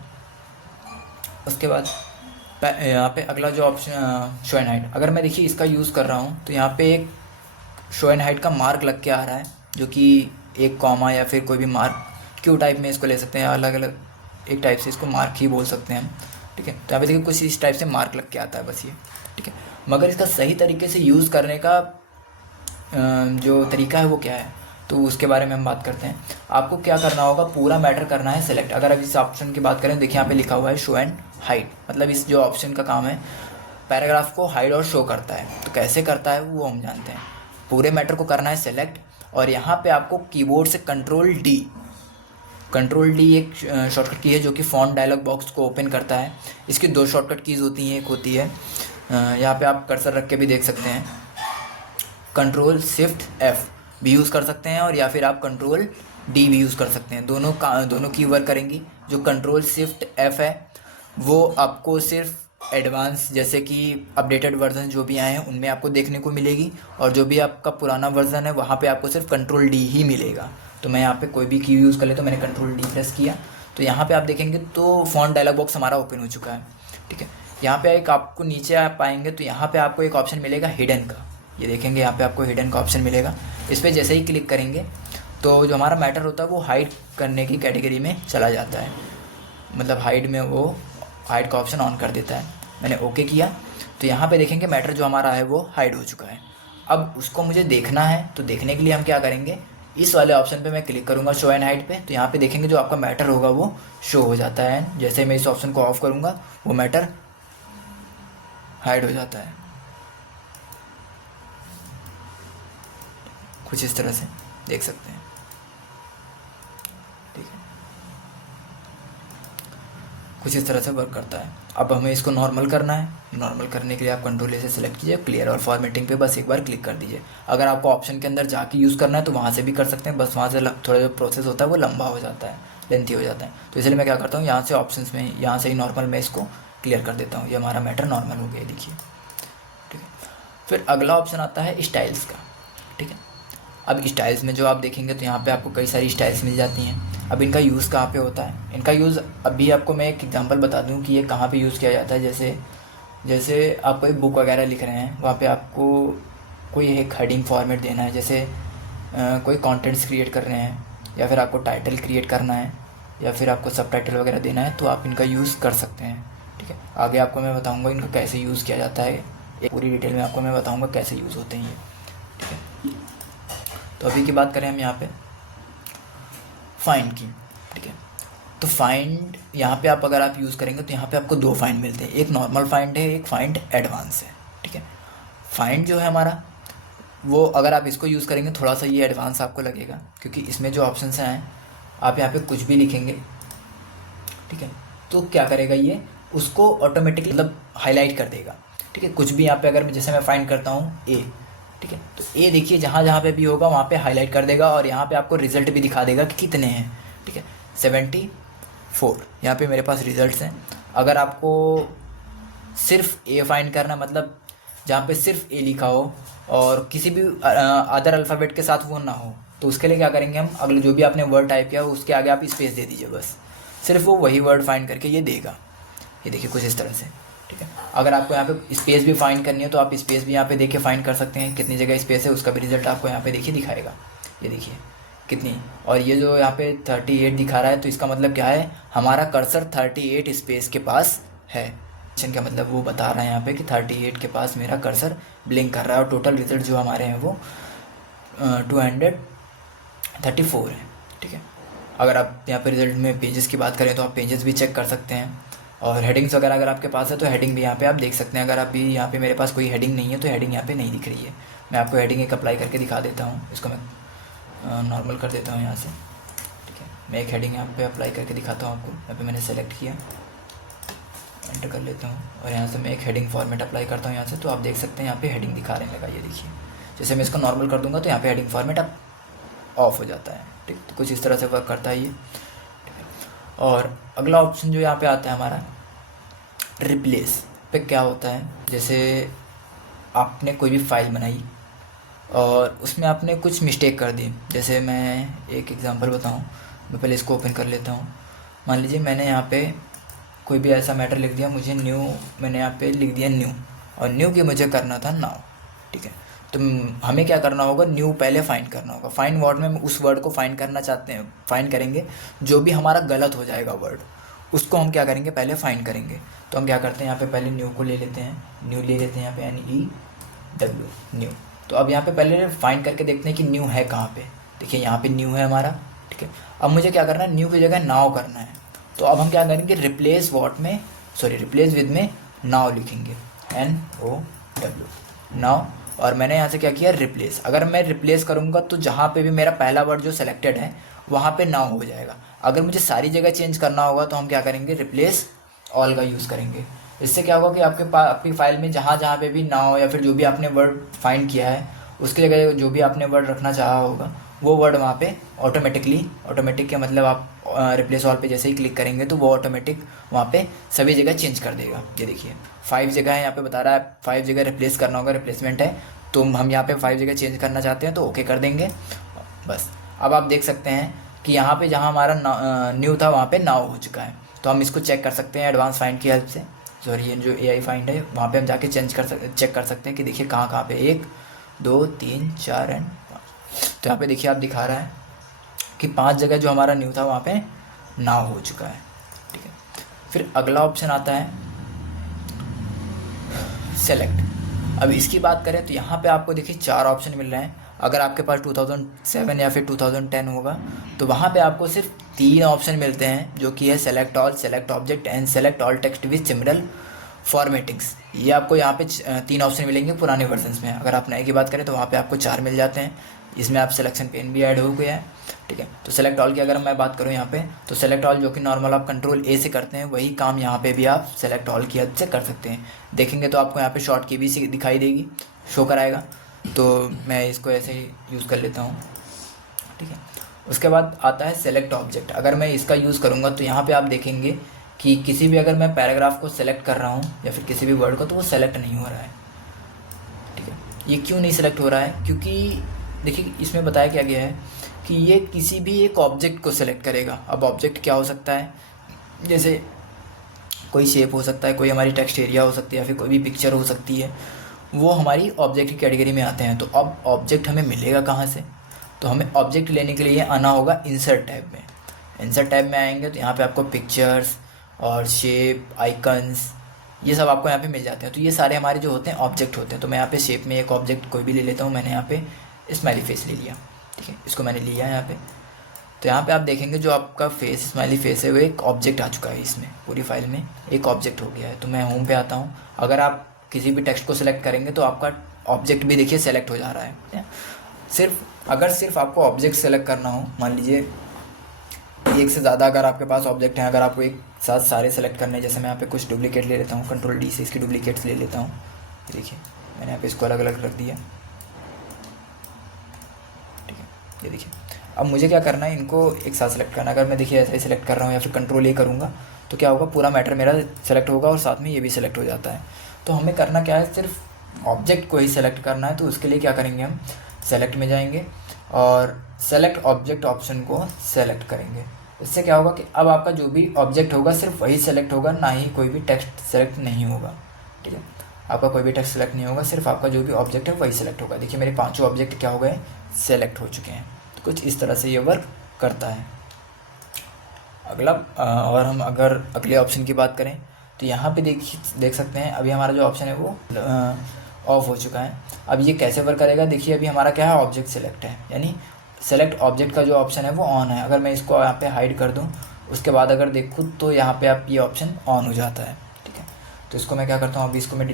उसके बाद यहाँ पे अगला जो ऑप्शन शो एंड हाइड, अगर मैं देखिए इसका यूज़ कर रहा हूँ तो यहाँ पे एक शो एंड हाइड का मार्क लग के आ रहा है, जो कि एक कॉमा या फिर कोई भी मार्क क्यू टाइप में इसको ले सकते हैं, अलग अलग एक टाइप से इसको मार्क ही बोल सकते हैं हम, ठीक है। तो यहाँ पे देखिए कुछ इस टाइप से मार्क लग के आता है बस ये, ठीक है। मगर इसका सही तरीके से यूज़ करने का जो तरीका है वो क्या है, तो उसके बारे में हम बात करते हैं। आपको क्या करना होगा, पूरा मैटर करना है सेलेक्ट। अगर अब इस ऑप्शन की बात करें, देखिए यहाँ पे लिखा हुआ है शो एंड हाइड, मतलब इस जो ऑप्शन का काम है पैराग्राफ को हाइड और शो करता है। तो कैसे करता है वो हम जानते हैं। पूरे मैटर को करना है सेलेक्ट, और यहाँ पे आपको कीबोर्ड से कंट्रोल डी एक शॉर्टकट की है जो कि फॉन्ट डायलॉग बॉक्स को ओपन करता है। इसकी दो शॉर्टकट कीज़ होती हैं, एक होती है यहाँ पे आप कर्सर रख के भी देख सकते हैं, कंट्रोल शिफ्ट F भी यूज़ कर सकते हैं, और या फिर आप कंट्रोल D भी यूज़ कर सकते हैं। दोनों की वर्क करेंगी। जो कंट्रोल शिफ्ट F है वो आपको सिर्फ एडवांस जैसे कि अपडेटेड वर्जन जो भी आए हैं उनमें आपको देखने को मिलेगी, और जो भी आपका पुराना वर्जन है वहाँ पे आपको सिर्फ कंट्रोल D ही मिलेगा। तो मैं यहाँ पे कोई भी की यूज़ कर ले, तो मैंने कंट्रोल D प्रेस किया तो यहाँ पे आप देखेंगे तो फॉन्ट डायलॉग बॉक्स हमारा ओपन हो चुका है, ठीक है। यहाँ पे एक आपको नीचे आप पाएंगे तो यहाँ पे आपको एक ऑप्शन मिलेगा हिडन का। ये देखेंगे यहाँ पे आपको हिडन का ऑप्शन मिलेगा। इस पर जैसे ही क्लिक करेंगे तो जो हमारा मैटर होता है वो हाइड करने की कैटेगरी में चला जाता है, मतलब हाइड में वो हाइड का ऑप्शन ऑन कर देता है। मैंने ओके किया तो यहाँ पे देखेंगे मैटर जो हमारा है वो हाइड हो चुका है। अब उसको मुझे देखना है, तो देखने के लिए हम क्या करेंगे, इस वाले ऑप्शन पे मैं क्लिक करूँगा शो एंड हाइड पे, तो यहाँ पे देखेंगे जो आपका मैटर होगा वो शो हो जाता है। जैसे मैं इस ऑप्शन को ऑफ करूँगा वो मैटर हाइड हो जाता है, कुछ इस तरह से देख सकते हैं। ठीक है, कुछ इस तरह से वर्क करता है। अब हमें इसको नॉर्मल करना है। नॉर्मल करने के लिए आप कंट्रोल ए से सिलेक्ट कीजिए, क्लियर और फॉर्मेटिंग पे बस एक बार क्लिक कर दीजिए। अगर आपको ऑप्शन के अंदर जाके यूज़ करना है तो वहाँ से भी कर सकते हैं, बस वहाँ से थोड़ा जो प्रोसेस होता है वो लंबा हो जाता है, लेंथी हो जाता है। तो इसलिए मैं क्या करता हूँ, यहाँ से ऑप्शन में यहाँ से ही नॉर्मल मैं इसको क्लियर कर देता हूँ। ये हमारा मैटर नॉर्मल हो गया, देखिए। ठीक है, फिर अगला ऑप्शन आता है स्टाइल्स का। ठीक है, अब स्टाइल्स में जो आप देखेंगे तो यहाँ पे आपको कई सारी स्टाइल्स मिल जाती हैं। अब इनका यूज़ कहाँ पे होता है, इनका यूज़ अभी आपको मैं एक एग्जांपल बता दूँ कि ये कहाँ पे यूज़ किया जाता है। जैसे आप कोई बुक वगैरह लिख रहे हैं, वहाँ पे आपको कोई एक हेडिंग फॉर्मेट देना है, जैसे कोई कंटेंट्स क्रिएट कर रहे हैं, या फिर आपको टाइटल क्रिएट करना है, या फिर आपको सब टाइटल वगैरह देना है, तो आप इनका यूज़ कर सकते हैं। ठीक है, आगे आपको मैं बताऊँगा इनका कैसे यूज़ किया जाता है, एक पूरी डिटेल में आपको मैं बताऊँगा कैसे यूज़ होते हैं ये। ठीक है, तो अभी की बात करें हम यहाँ पे फाइंड की। ठीक है, तो फाइंड यहाँ पे आप अगर आप यूज़ करेंगे तो यहाँ पे आपको दो फाइंड मिलते हैं, एक नॉर्मल फाइंड है, एक फाइंड एडवांस है। ठीक है, फाइंड जो है हमारा वो अगर आप इसको यूज़ करेंगे थोड़ा सा ये एडवांस आपको लगेगा, क्योंकि इसमें जो ऑप्शंस हैं आप यहाँ पे कुछ भी लिखेंगे, ठीक है, तो क्या करेगा ये उसको ऑटोमेटिकली मतलब हाईलाइट कर देगा। ठीक है, कुछ भी यहाँ पे अगर जैसे मैं फाइंड करता हूँ ए, ठीक है, तो ए देखिए जहाँ जहाँ पे भी होगा वहाँ पे हाईलाइट कर देगा, और यहाँ पे आपको रिजल्ट भी दिखा देगा कि कितने हैं। ठीक है, 74 यहाँ पे मेरे पास रिजल्ट्स हैं। अगर आपको सिर्फ ए फाइंड करना, मतलब जहाँ पे सिर्फ ए लिखा हो और किसी भी अदर अल्फ़ाबेट के साथ वो ना हो, तो उसके लिए क्या करेंगे हम, अगले जो भी आपने वर्ड टाइप किया उसके आगे आप स्पेस दे दीजिए, बस सिर्फ वो वही वर्ड फाइंड करके ये देगा। ये देखिए कुछ इस तरह से। ठीक है, अगर आपको यहाँ पे स्पेस भी फाइंड करनी है तो आप स्पेस भी यहाँ पे देख के फाइंड कर सकते हैं, कितनी जगह स्पेस है उसका भी रिजल्ट आपको यहाँ पे देखिए दिखाएगा। ये देखिए कितनी, और ये जो यहाँ पे 38 दिखा रहा है, तो इसका मतलब क्या है, हमारा कर्सर 38 स्पेस के पास है। क्या मतलब वो बता रहा है यहाँ पे कि 38 के पास मेरा कर्सर ब्लिंक कर रहा है, और टोटल रिजल्ट जो हमारे हैं वो 234 है। ठीक है, अगर आप यहाँ पे रिजल्ट में पेजेस की बात करें तो आप पेजेस भी चेक कर सकते हैं, और हेडिंग्स वगैरह अगर आपके पास है तो हेडिंग भी यहाँ पे आप देख सकते हैं। अगर अभी यहाँ पे मेरे पास कोई हेडिंग नहीं है तो हेडिंग यहाँ पे नहीं दिख रही है। मैं आपको हेडिंग एक अप्लाई करके दिखा देता हूँ, इसको मैं नॉर्मल कर देता हूँ यहाँ से। ठीक है, मैं एक हेडिंग यहाँ पे अप्लाई करके दिखाता हूँ आपको। यहाँ पे मैंने सेलेक्ट किया, एंटर कर लेता हूँ, और यहाँ से मैं एक हेडिंग फॉर्मेट अप्लाई करता हूँ यहाँ से, तो आप देख सकते हैं यहाँ पे हेडिंग दिखा रहे लगा। ये देखिए, जैसे मैं इसको नॉर्मल कर दूँगा तो यहाँ पे हेडिंग फॉर्मेट अब ऑफ हो जाता है। ठीक, तो कुछ इस तरह से वर्क करता है ये। और अगला ऑप्शन जो यहाँ पे आता है हमारा रिप्लेस पे, क्या होता है, जैसे आपने कोई भी फाइल बनाई और उसमें आपने कुछ मिस्टेक कर दी। जैसे मैं एक एग्जांपल बताऊं, मैं पहले इसको ओपन कर लेता हूं। मान लीजिए मैंने यहाँ पे कोई भी ऐसा मैटर लिख दिया, मुझे न्यू, मैंने यहाँ पे लिख दिया न्यू, और न्यू की मुझे करना था नाउ। ठीक है, तो हमें क्या करना होगा, न्यू पहले फाइंड करना होगा। फाइंड वर्ड में उस वर्ड को फाइंड करना चाहते हैं, फाइंड करेंगे, जो भी हमारा गलत हो जाएगा वर्ड उसको हम क्या करेंगे, पहले फाइंड करेंगे। तो हम क्या करते हैं, यहाँ पे पहले न्यू को ले लेते हैं, न्यू ले लेते हैं यहाँ पे NEW न्यू। तो अब यहाँ पे पहले फाइंड करके देखते हैं कि न्यू है कहाँ पे। देखिए यहाँ पे न्यू है हमारा। ठीक है, अब मुझे क्या करना है, न्यू की जगह नाउ करना है। तो अब हम क्या करेंगे, रिप्लेस विद में नाउ लिखेंगे, NOW नाउ। और मैंने यहाँ से क्या किया, रिप्लेस। अगर मैं रिप्लेस करूँगा तो जहाँ पे भी मेरा पहला वर्ड जो सेलेक्टेड है वहाँ पे नाउ हो जाएगा। अगर मुझे सारी जगह चेंज करना होगा तो हम क्या करेंगे, रिप्लेस ऑल का यूज़ करेंगे। इससे क्या होगा कि आपकी फाइल में जहाँ जहाँ पे भी नाउ या फिर जो भी आपने वर्ड फाइंड किया है उसकी जगह जो भी आपने वर्ड रखना चाहा होगा वो वर्ड वहाँ पे ऑटोमेटिक का मतलब आप रिप्लेस ऑल पे जैसे ही क्लिक करेंगे तो वो ऑटोमेटिक वहाँ पे सभी जगह चेंज कर देगा। ये देखिए 5 जगह है यहाँ पे बता रहा है, 5 जगह रिप्लेस करना होगा, रिप्लेसमेंट है, तो हम यहाँ पे 5 जगह चेंज करना चाहते हैं तो ओके कर देंगे बस। अब आप देख सकते हैं कि यहाँ पे जहाँ हमारा न्यू था वहाँ पे नाउ हो चुका है। तो हम इसको चेक कर सकते हैं एडवांस फाइंड की हेल्प से। सॉरी, ये जो AI फाइंड है वहाँ पे हम जाके चेक कर सकते हैं कि देखिए कहाँ पे 1 2 3 4 एंड 5। तो यहाँ पे देखिए आप दिखा रहा है कि 5 जगह जो हमारा न्यू था वहाँ पे नाउ हो चुका है, ठीक है। फिर अगला ऑप्शन आता है सेलेक्ट। अब इसकी बात करें तो यहाँ पे आपको देखिए 4 ऑप्शन मिल रहे हैं। अगर आपके पास 2007 या फिर 2010 होगा तो वहाँ पे आपको सिर्फ 3 ऑप्शन मिलते हैं, जो कि है select all, select object and select all text with similar formattings. ये आपको यहाँ पे 3 ऑप्शन मिलेंगे पुराने वर्जन्स में। अगर आप नए की बात करें तो वहाँ पे आपको 4 मिल जाते हैं। इसमें आप सिलेक्शन पेन भी ऐड हो गया है, ठीक है। तो सेलेक्ट ऑल की अगर मैं बात करूँ यहाँ पे, तो सेलेक्ट ऑल जो कि नॉर्मल आप कंट्रोल ए से करते हैं, वही काम यहाँ पे भी आप सेलेक्ट ऑल की हद से कर सकते हैं। देखेंगे तो आपको यहाँ पे शॉर्ट की भी दिखाई देगी, शो कराएगा। तो मैं इसको ऐसे ही यूज़ कर लेता हूँ, ठीक है। उसके बाद आता है सेलेक्ट ऑब्जेक्ट। अगर मैं इसका यूज़ करूँगा तो यहाँ पे आप देखेंगे कि किसी भी अगर मैं पैराग्राफ को सेलेक्ट कर रहा हूँ या फिर किसी भी वर्ड को, तो वो सेलेक्ट नहीं हो रहा है, ठीक है। ये क्यों नहीं सेलेक्ट हो रहा है? क्योंकि देखिए इसमें बताया क्या गया है कि ये किसी भी एक ऑब्जेक्ट को सेलेक्ट करेगा। अब ऑब्जेक्ट क्या हो सकता है? जैसे कोई शेप हो सकता है, कोई हमारी टेक्स्ट एरिया हो सकती है, या फिर कोई भी पिक्चर हो सकती है, वो हमारी ऑब्जेक्ट की कैटेगरी में आते हैं। तो अब ऑब्जेक्ट हमें मिलेगा कहाँ से? तो हमें ऑब्जेक्ट लेने के लिए आना होगा इंसर्ट टैब में। इंसर्ट टैब में आएंगे तो यहाँ पे आपको पिक्चर्स और शेप, आइकन्स, ये सब आपको यहाँ पे मिल जाते हैं। तो ये सारे हमारे जो होते हैं ऑब्जेक्ट होते हैं। तो मैं यहाँ पे शेप में एक ऑब्जेक्ट कोई भी ले लेता हूँ। मैंने यहाँ पे स्माइली फेस ले लिया, ठीक है, इसको मैंने लिया यहाँ पे। तो यहाँ पे आप देखेंगे जो आपका फेस, स्माइली फेस है, वो एक ऑब्जेक्ट आ चुका है। इसमें पूरी फाइल में एक ऑब्जेक्ट हो गया है। तो मैं होम पे आता हूँ। अगर आप किसी भी टेक्स्ट को सिलेक्ट करेंगे तो आपका ऑब्जेक्ट भी देखिए सेलेक्ट हो जा रहा है। सिर्फ आपको ऑब्जेक्ट सेलेक्ट करना हो, मान लीजिए एक से ज़्यादा अगर आपके पास ऑब्जेक्ट हैं, अगर आपको एक साथ सारे सेलेक्ट करने हैं, जैसे मैं यहाँ पे कुछ डुप्लीकेट ले लेता हूँ, कंट्रोल डी से इसकी डुप्लीकेट्स ले लेता हूँ। देखिए मैंने यहाँ पे इसको अलग अलग रख दिया, ठीक है। ये देखिए अब मुझे क्या करना है, इनको एक साथ सेलेक्ट करना है। अगर मैं देखिए ऐसे ही सेलेक्ट कर रहा हूँ या फिर कंट्रोल ए करूँगा तो क्या होगा, पूरा मैटर मेरा सेलेक्ट होगा और साथ में ये भी सेलेक्ट हो जाता है। तो हमें करना क्या है, सिर्फ ऑब्जेक्ट को ही सेलेक्ट करना है। तो उसके लिए क्या करेंगे, हम सेलेक्ट में जाएंगे और सेलेक्ट ऑब्जेक्ट ऑप्शन को सेलेक्ट करेंगे। इससे क्या होगा कि अब आपका जो भी ऑब्जेक्ट होगा सिर्फ वही सेलेक्ट होगा, ना ही कोई भी टेक्स्ट सेलेक्ट नहीं होगा, ठीक है। आपका कोई भी टेक्स्ट सेलेक्ट नहीं होगा, सिर्फ आपका जो भी ऑब्जेक्ट है वही सेलेक्ट होगा। देखिए मेरे 5 ऑब्जेक्ट क्या हो गए, सेलेक्ट हो चुके हैं। तो कुछ इस तरह से ये वर्क करता है। अगला और हम अगर अगले ऑप्शन की बात करें तो यहाँ पे देख सकते हैं अभी हमारा जो ऑप्शन है वो ऑफ हो चुका है। अब ये कैसे वर्क करेगा, देखिए अभी हमारा क्या है, ऑब्जेक्ट सेलेक्ट है, यानी सेलेक्ट ऑब्जेक्ट का जो ऑप्शन है वो ऑन है। अगर मैं इसको यहाँ पे हाइड कर दूँ, उसके बाद अगर देखूँ तो यहाँ पे आप ये ऑप्शन ऑन हो जाता है, ठीक है। तो इसको मैं क्या करता हूँ, अभी इसको मैं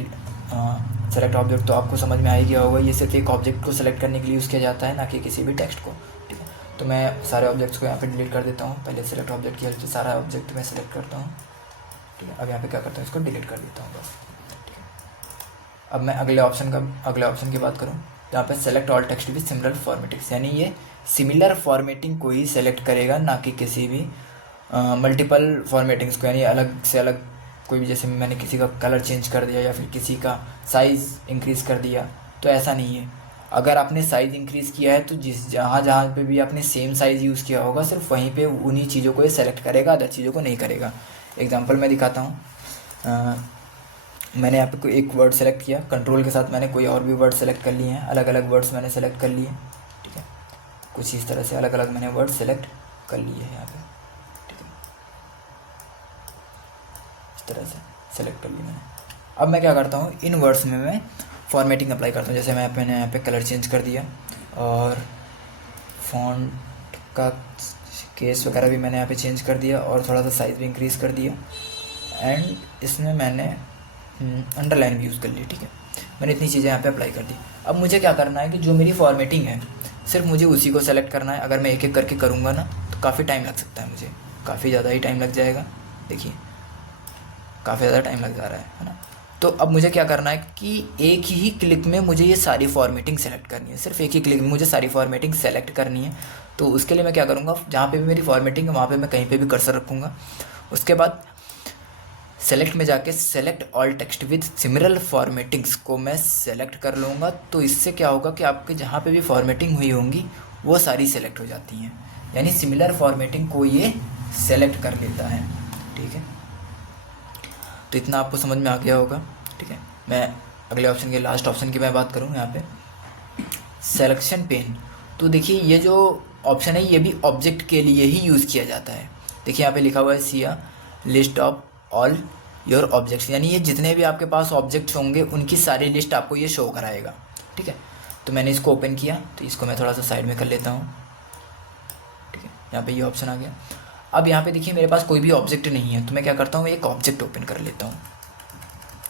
सेलेक्ट ऑब्जेक्ट, तो आपको समझ में आ ही गया होगा, ये सिर्फ एक ऑब्जेक्ट को सेलेक्ट करने के लिए यूज़ किया जाता है, ना कि किसी भी टेक्स्ट को, ठीक है। तो मैं सारे ऑब्जेक्ट्स को यहाँ पे डिलीट कर देता हूँ। पहले सेलेक्ट ऑब्जेक्ट की हेल्प से सारा ऑब्जेक्ट मैं सेलेक्ट करता हूँ, ठीक है। अब यहाँ पे क्या करता हूँ, इसको डिलीट कर देता हूँ बस, ठीक है। अब मैं अगले ऑप्शन की बात करूँ तो यहाँ पे select all text with similar formattings, यानी ये सिमिलर फॉर्मेटिंग को ही सेलेक्ट करेगा, ना कि किसी भी मल्टीपल फॉर्मेटिंग्स को, यानी अलग से अलग कोई भी, जैसे मैंने किसी का कलर चेंज कर दिया या फिर किसी का साइज़ इंक्रीज़ कर दिया, तो ऐसा नहीं है। अगर आपने साइज़ इंक्रीज़ किया है तो जहाँ पे भी आपने सेम साइज़ यूज़ किया होगा, सिर्फ वहीं पे उन्हीं चीज़ों को ये सेलेक्ट करेगा, अदर चीज़ों को नहीं करेगा। एग्जांपल मैं दिखाता हूँ। मैंने यहाँ पे कोई एक वर्ड सेलेक्ट किया, कंट्रोल के साथ मैंने कोई और भी वर्ड सेलेक्ट कर लिए हैं, अलग अलग वर्ड्स मैंने सेलेक्ट कर लिए, ठीक है। कुछ इस तरह से अलग अलग मैंने वर्ड सेलेक्ट कर लिए हैं यहाँ पे, ठीक है। इस तरह से सेलेक्ट कर लिए मैंने। अब मैं क्या करता हूँ, इन वर्ड्स में मैं फॉर्मेटिंग अप्लाई करता हूँ। जैसे मैंने यहाँ पे कलर चेंज कर दिया और फॉन्ट का केस वगैरह भी मैंने यहाँ पे चेंज कर दिया और थोड़ा सा साइज़ भी इंक्रीज़ कर दिया, एंड इसमें मैंने अंडरलाइन भी यूज़ कर ली, ठीक है। मैंने इतनी चीज़ें यहाँ पे अप्लाई कर दी। अब मुझे क्या करना है कि जो मेरी फॉर्मेटिंग है सिर्फ मुझे उसी को सेलेक्ट करना है। अगर मैं एक एक करके करूँगा ना तो काफ़ी टाइम लग सकता है, मुझे काफ़ी ज़्यादा ही टाइम लग जाएगा। देखिए काफ़ी ज़्यादा टाइम लग जा रहा है ना। तो अब मुझे क्या करना है कि एक ही क्लिक में मुझे ये सारी फॉर्मेटिंग सेलेक्ट करनी है, सिर्फ एक ही क्लिक में मुझे सारी फॉर्मेटिंग सेलेक्ट करनी है। तो उसके लिए मैं क्या करूँगा, जहाँ पे भी मेरी फॉर्मेटिंग है वहाँ पे मैं कहीं पे भी कर्सर रखूँगा। उसके बाद सेलेक्ट में जाके select all text with similar formattings को मैं सेलेक्ट कर लूँगा। तो इससे क्या होगा कि आपके जहाँ पे भी फॉर्मेटिंग हुई होंगी वो सारी सेलेक्ट हो जाती हैं, यानी सिमिलर फॉर्मेटिंग को ये सेलेक्ट कर लेता है, ठीक है। तो इतना आपको समझ में आ गया होगा, ठीक है। मैं अगले ऑप्शन के लास्ट ऑप्शन की मैं बात करूँ यहाँ पे, सिलेक्शन पेन, तो देखिए ये जो ऑप्शन है ये भी ऑब्जेक्ट के लिए ही यूज़ किया जाता है। देखिए यहाँ पे लिखा हुआ है see a list of all your objects, यानी ये जितने भी आपके पास ऑब्जेक्ट्स होंगे उनकी सारी लिस्ट आपको ये शो कराएगा। ठीक है, तो मैंने इसको ओपन किया, तो इसको मैं थोड़ा सा साइड में कर लेता हूँ। ठीक है, यहाँ पे ये ऑप्शन आ गया। अब यहाँ पे देखिए मेरे पास कोई भी ऑब्जेक्ट नहीं है, तो मैं क्या करता हूँ, एक ऑब्जेक्ट ओपन कर लेता हूँ।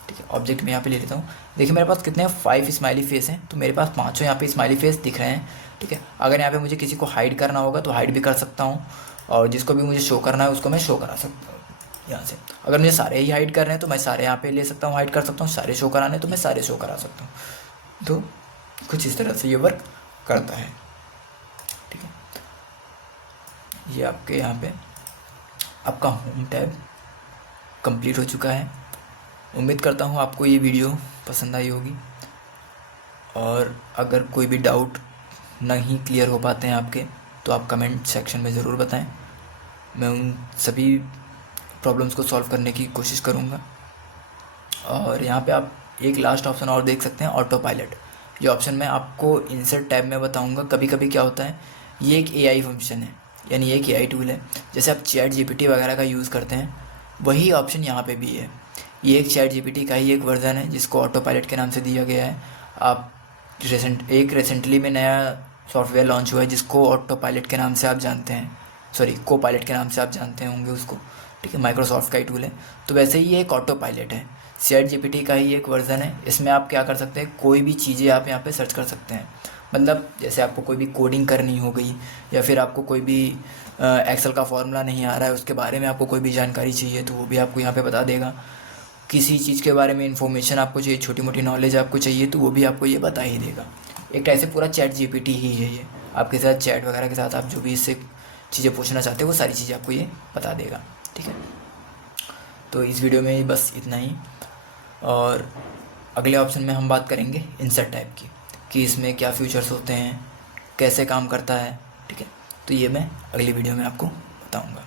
ठीक है, ऑब्जेक्ट में यहाँ पे ले लेता हूँ। देखिए मेरे पास कितने 5 स्माइली फेस हैं, तो मेरे पास 5 यहाँ पे स्माइली फेस दिख रहे हैं। ठीक है, अगर यहाँ पे मुझे किसी को हाइड करना होगा तो हाइड भी कर सकता हूँ, और जिसको भी मुझे शो करना है उसको मैं शो करा सकता हूँ यहाँ से। अगर मुझे सारे ही हाइड कर रहे हैं तो मैं सारे यहाँ पे ले सकता हूँ, हाइड कर सकता हूँ। सारे शो कराने तो मैं सारे शो करा सकता हूँ। तो कुछ इस तरह से ये वर्क करता है। ठीक है, ये आपके यहाँ पे आपका होम टैब कंप्लीट हो चुका है। उम्मीद करता हूँ आपको ये वीडियो पसंद आई होगी, और अगर कोई भी डाउट नहीं क्लियर हो पाते हैं आपके, तो आप कमेंट सेक्शन में ज़रूर बताएं। मैं उन सभी प्रॉब्लम्स को सॉल्व करने की कोशिश करूँगा। और यहाँ पे आप एक लास्ट ऑप्शन और देख सकते हैं, ऑटो पायलट। ये ऑप्शन मैं आपको इंसर्ट टैब में बताऊँगा। कभी कभी क्या होता है, ये एक AI फंक्शन है, यानी एक AI टूल है। जैसे आप चैट GPT वगैरह का यूज़ करते हैं, वही ऑप्शन यहाँ पे भी है। ये एक चैट GPT का ही एक वर्ज़न है जिसको ऑटो पायलट के नाम से दिया गया है। आप रिसेंटली में नया सॉफ्टवेयर लॉन्च हुआ है जिसको ऑटो पायलट के नाम से आप जानते हैं, सॉरी को पायलट के नाम से आप जानते होंगे उसको। ठीक है, माइक्रोसॉफ्ट का ही टूल है। तो वैसे ही ये एक ऑटो पायलट है, चैट GPT का ही एक वर्ज़न है। इसमें आप क्या कर सकते हैं, कोई भी चीज़ें आप यहाँ पे सर्च कर सकते हैं। मतलब जैसे आपको कोई भी कोडिंग करनी हो गई, या फिर आपको कोई भी एक्सेल का फॉर्मूला नहीं आ रहा है, उसके बारे में आपको कोई भी जानकारी चाहिए तो वो भी आपको यहाँ पे बता देगा। किसी चीज़ के बारे में इन्फॉर्मेशन आपको चाहिए, छोटी मोटी नॉलेज आपको चाहिए, तो वो भी आपको ये बता ही देगा। एक टाइप से पूरा चैट GPT ही है ये। आपके साथ चैट वगैरह के साथ आप जो भी इससे चीज़ें पूछना चाहते हो वो सारी चीज़ें आपको ये बता देगा। ठीक है, तो इस वीडियो में बस इतना ही, और अगले ऑप्शन में हम बात करेंगे इंसर्ट टाइप की, कि इसमें क्या फीचर्स होते हैं, कैसे काम करता है। ठीक है, तो ये मैं अगली वीडियो में आपको बताऊँगा।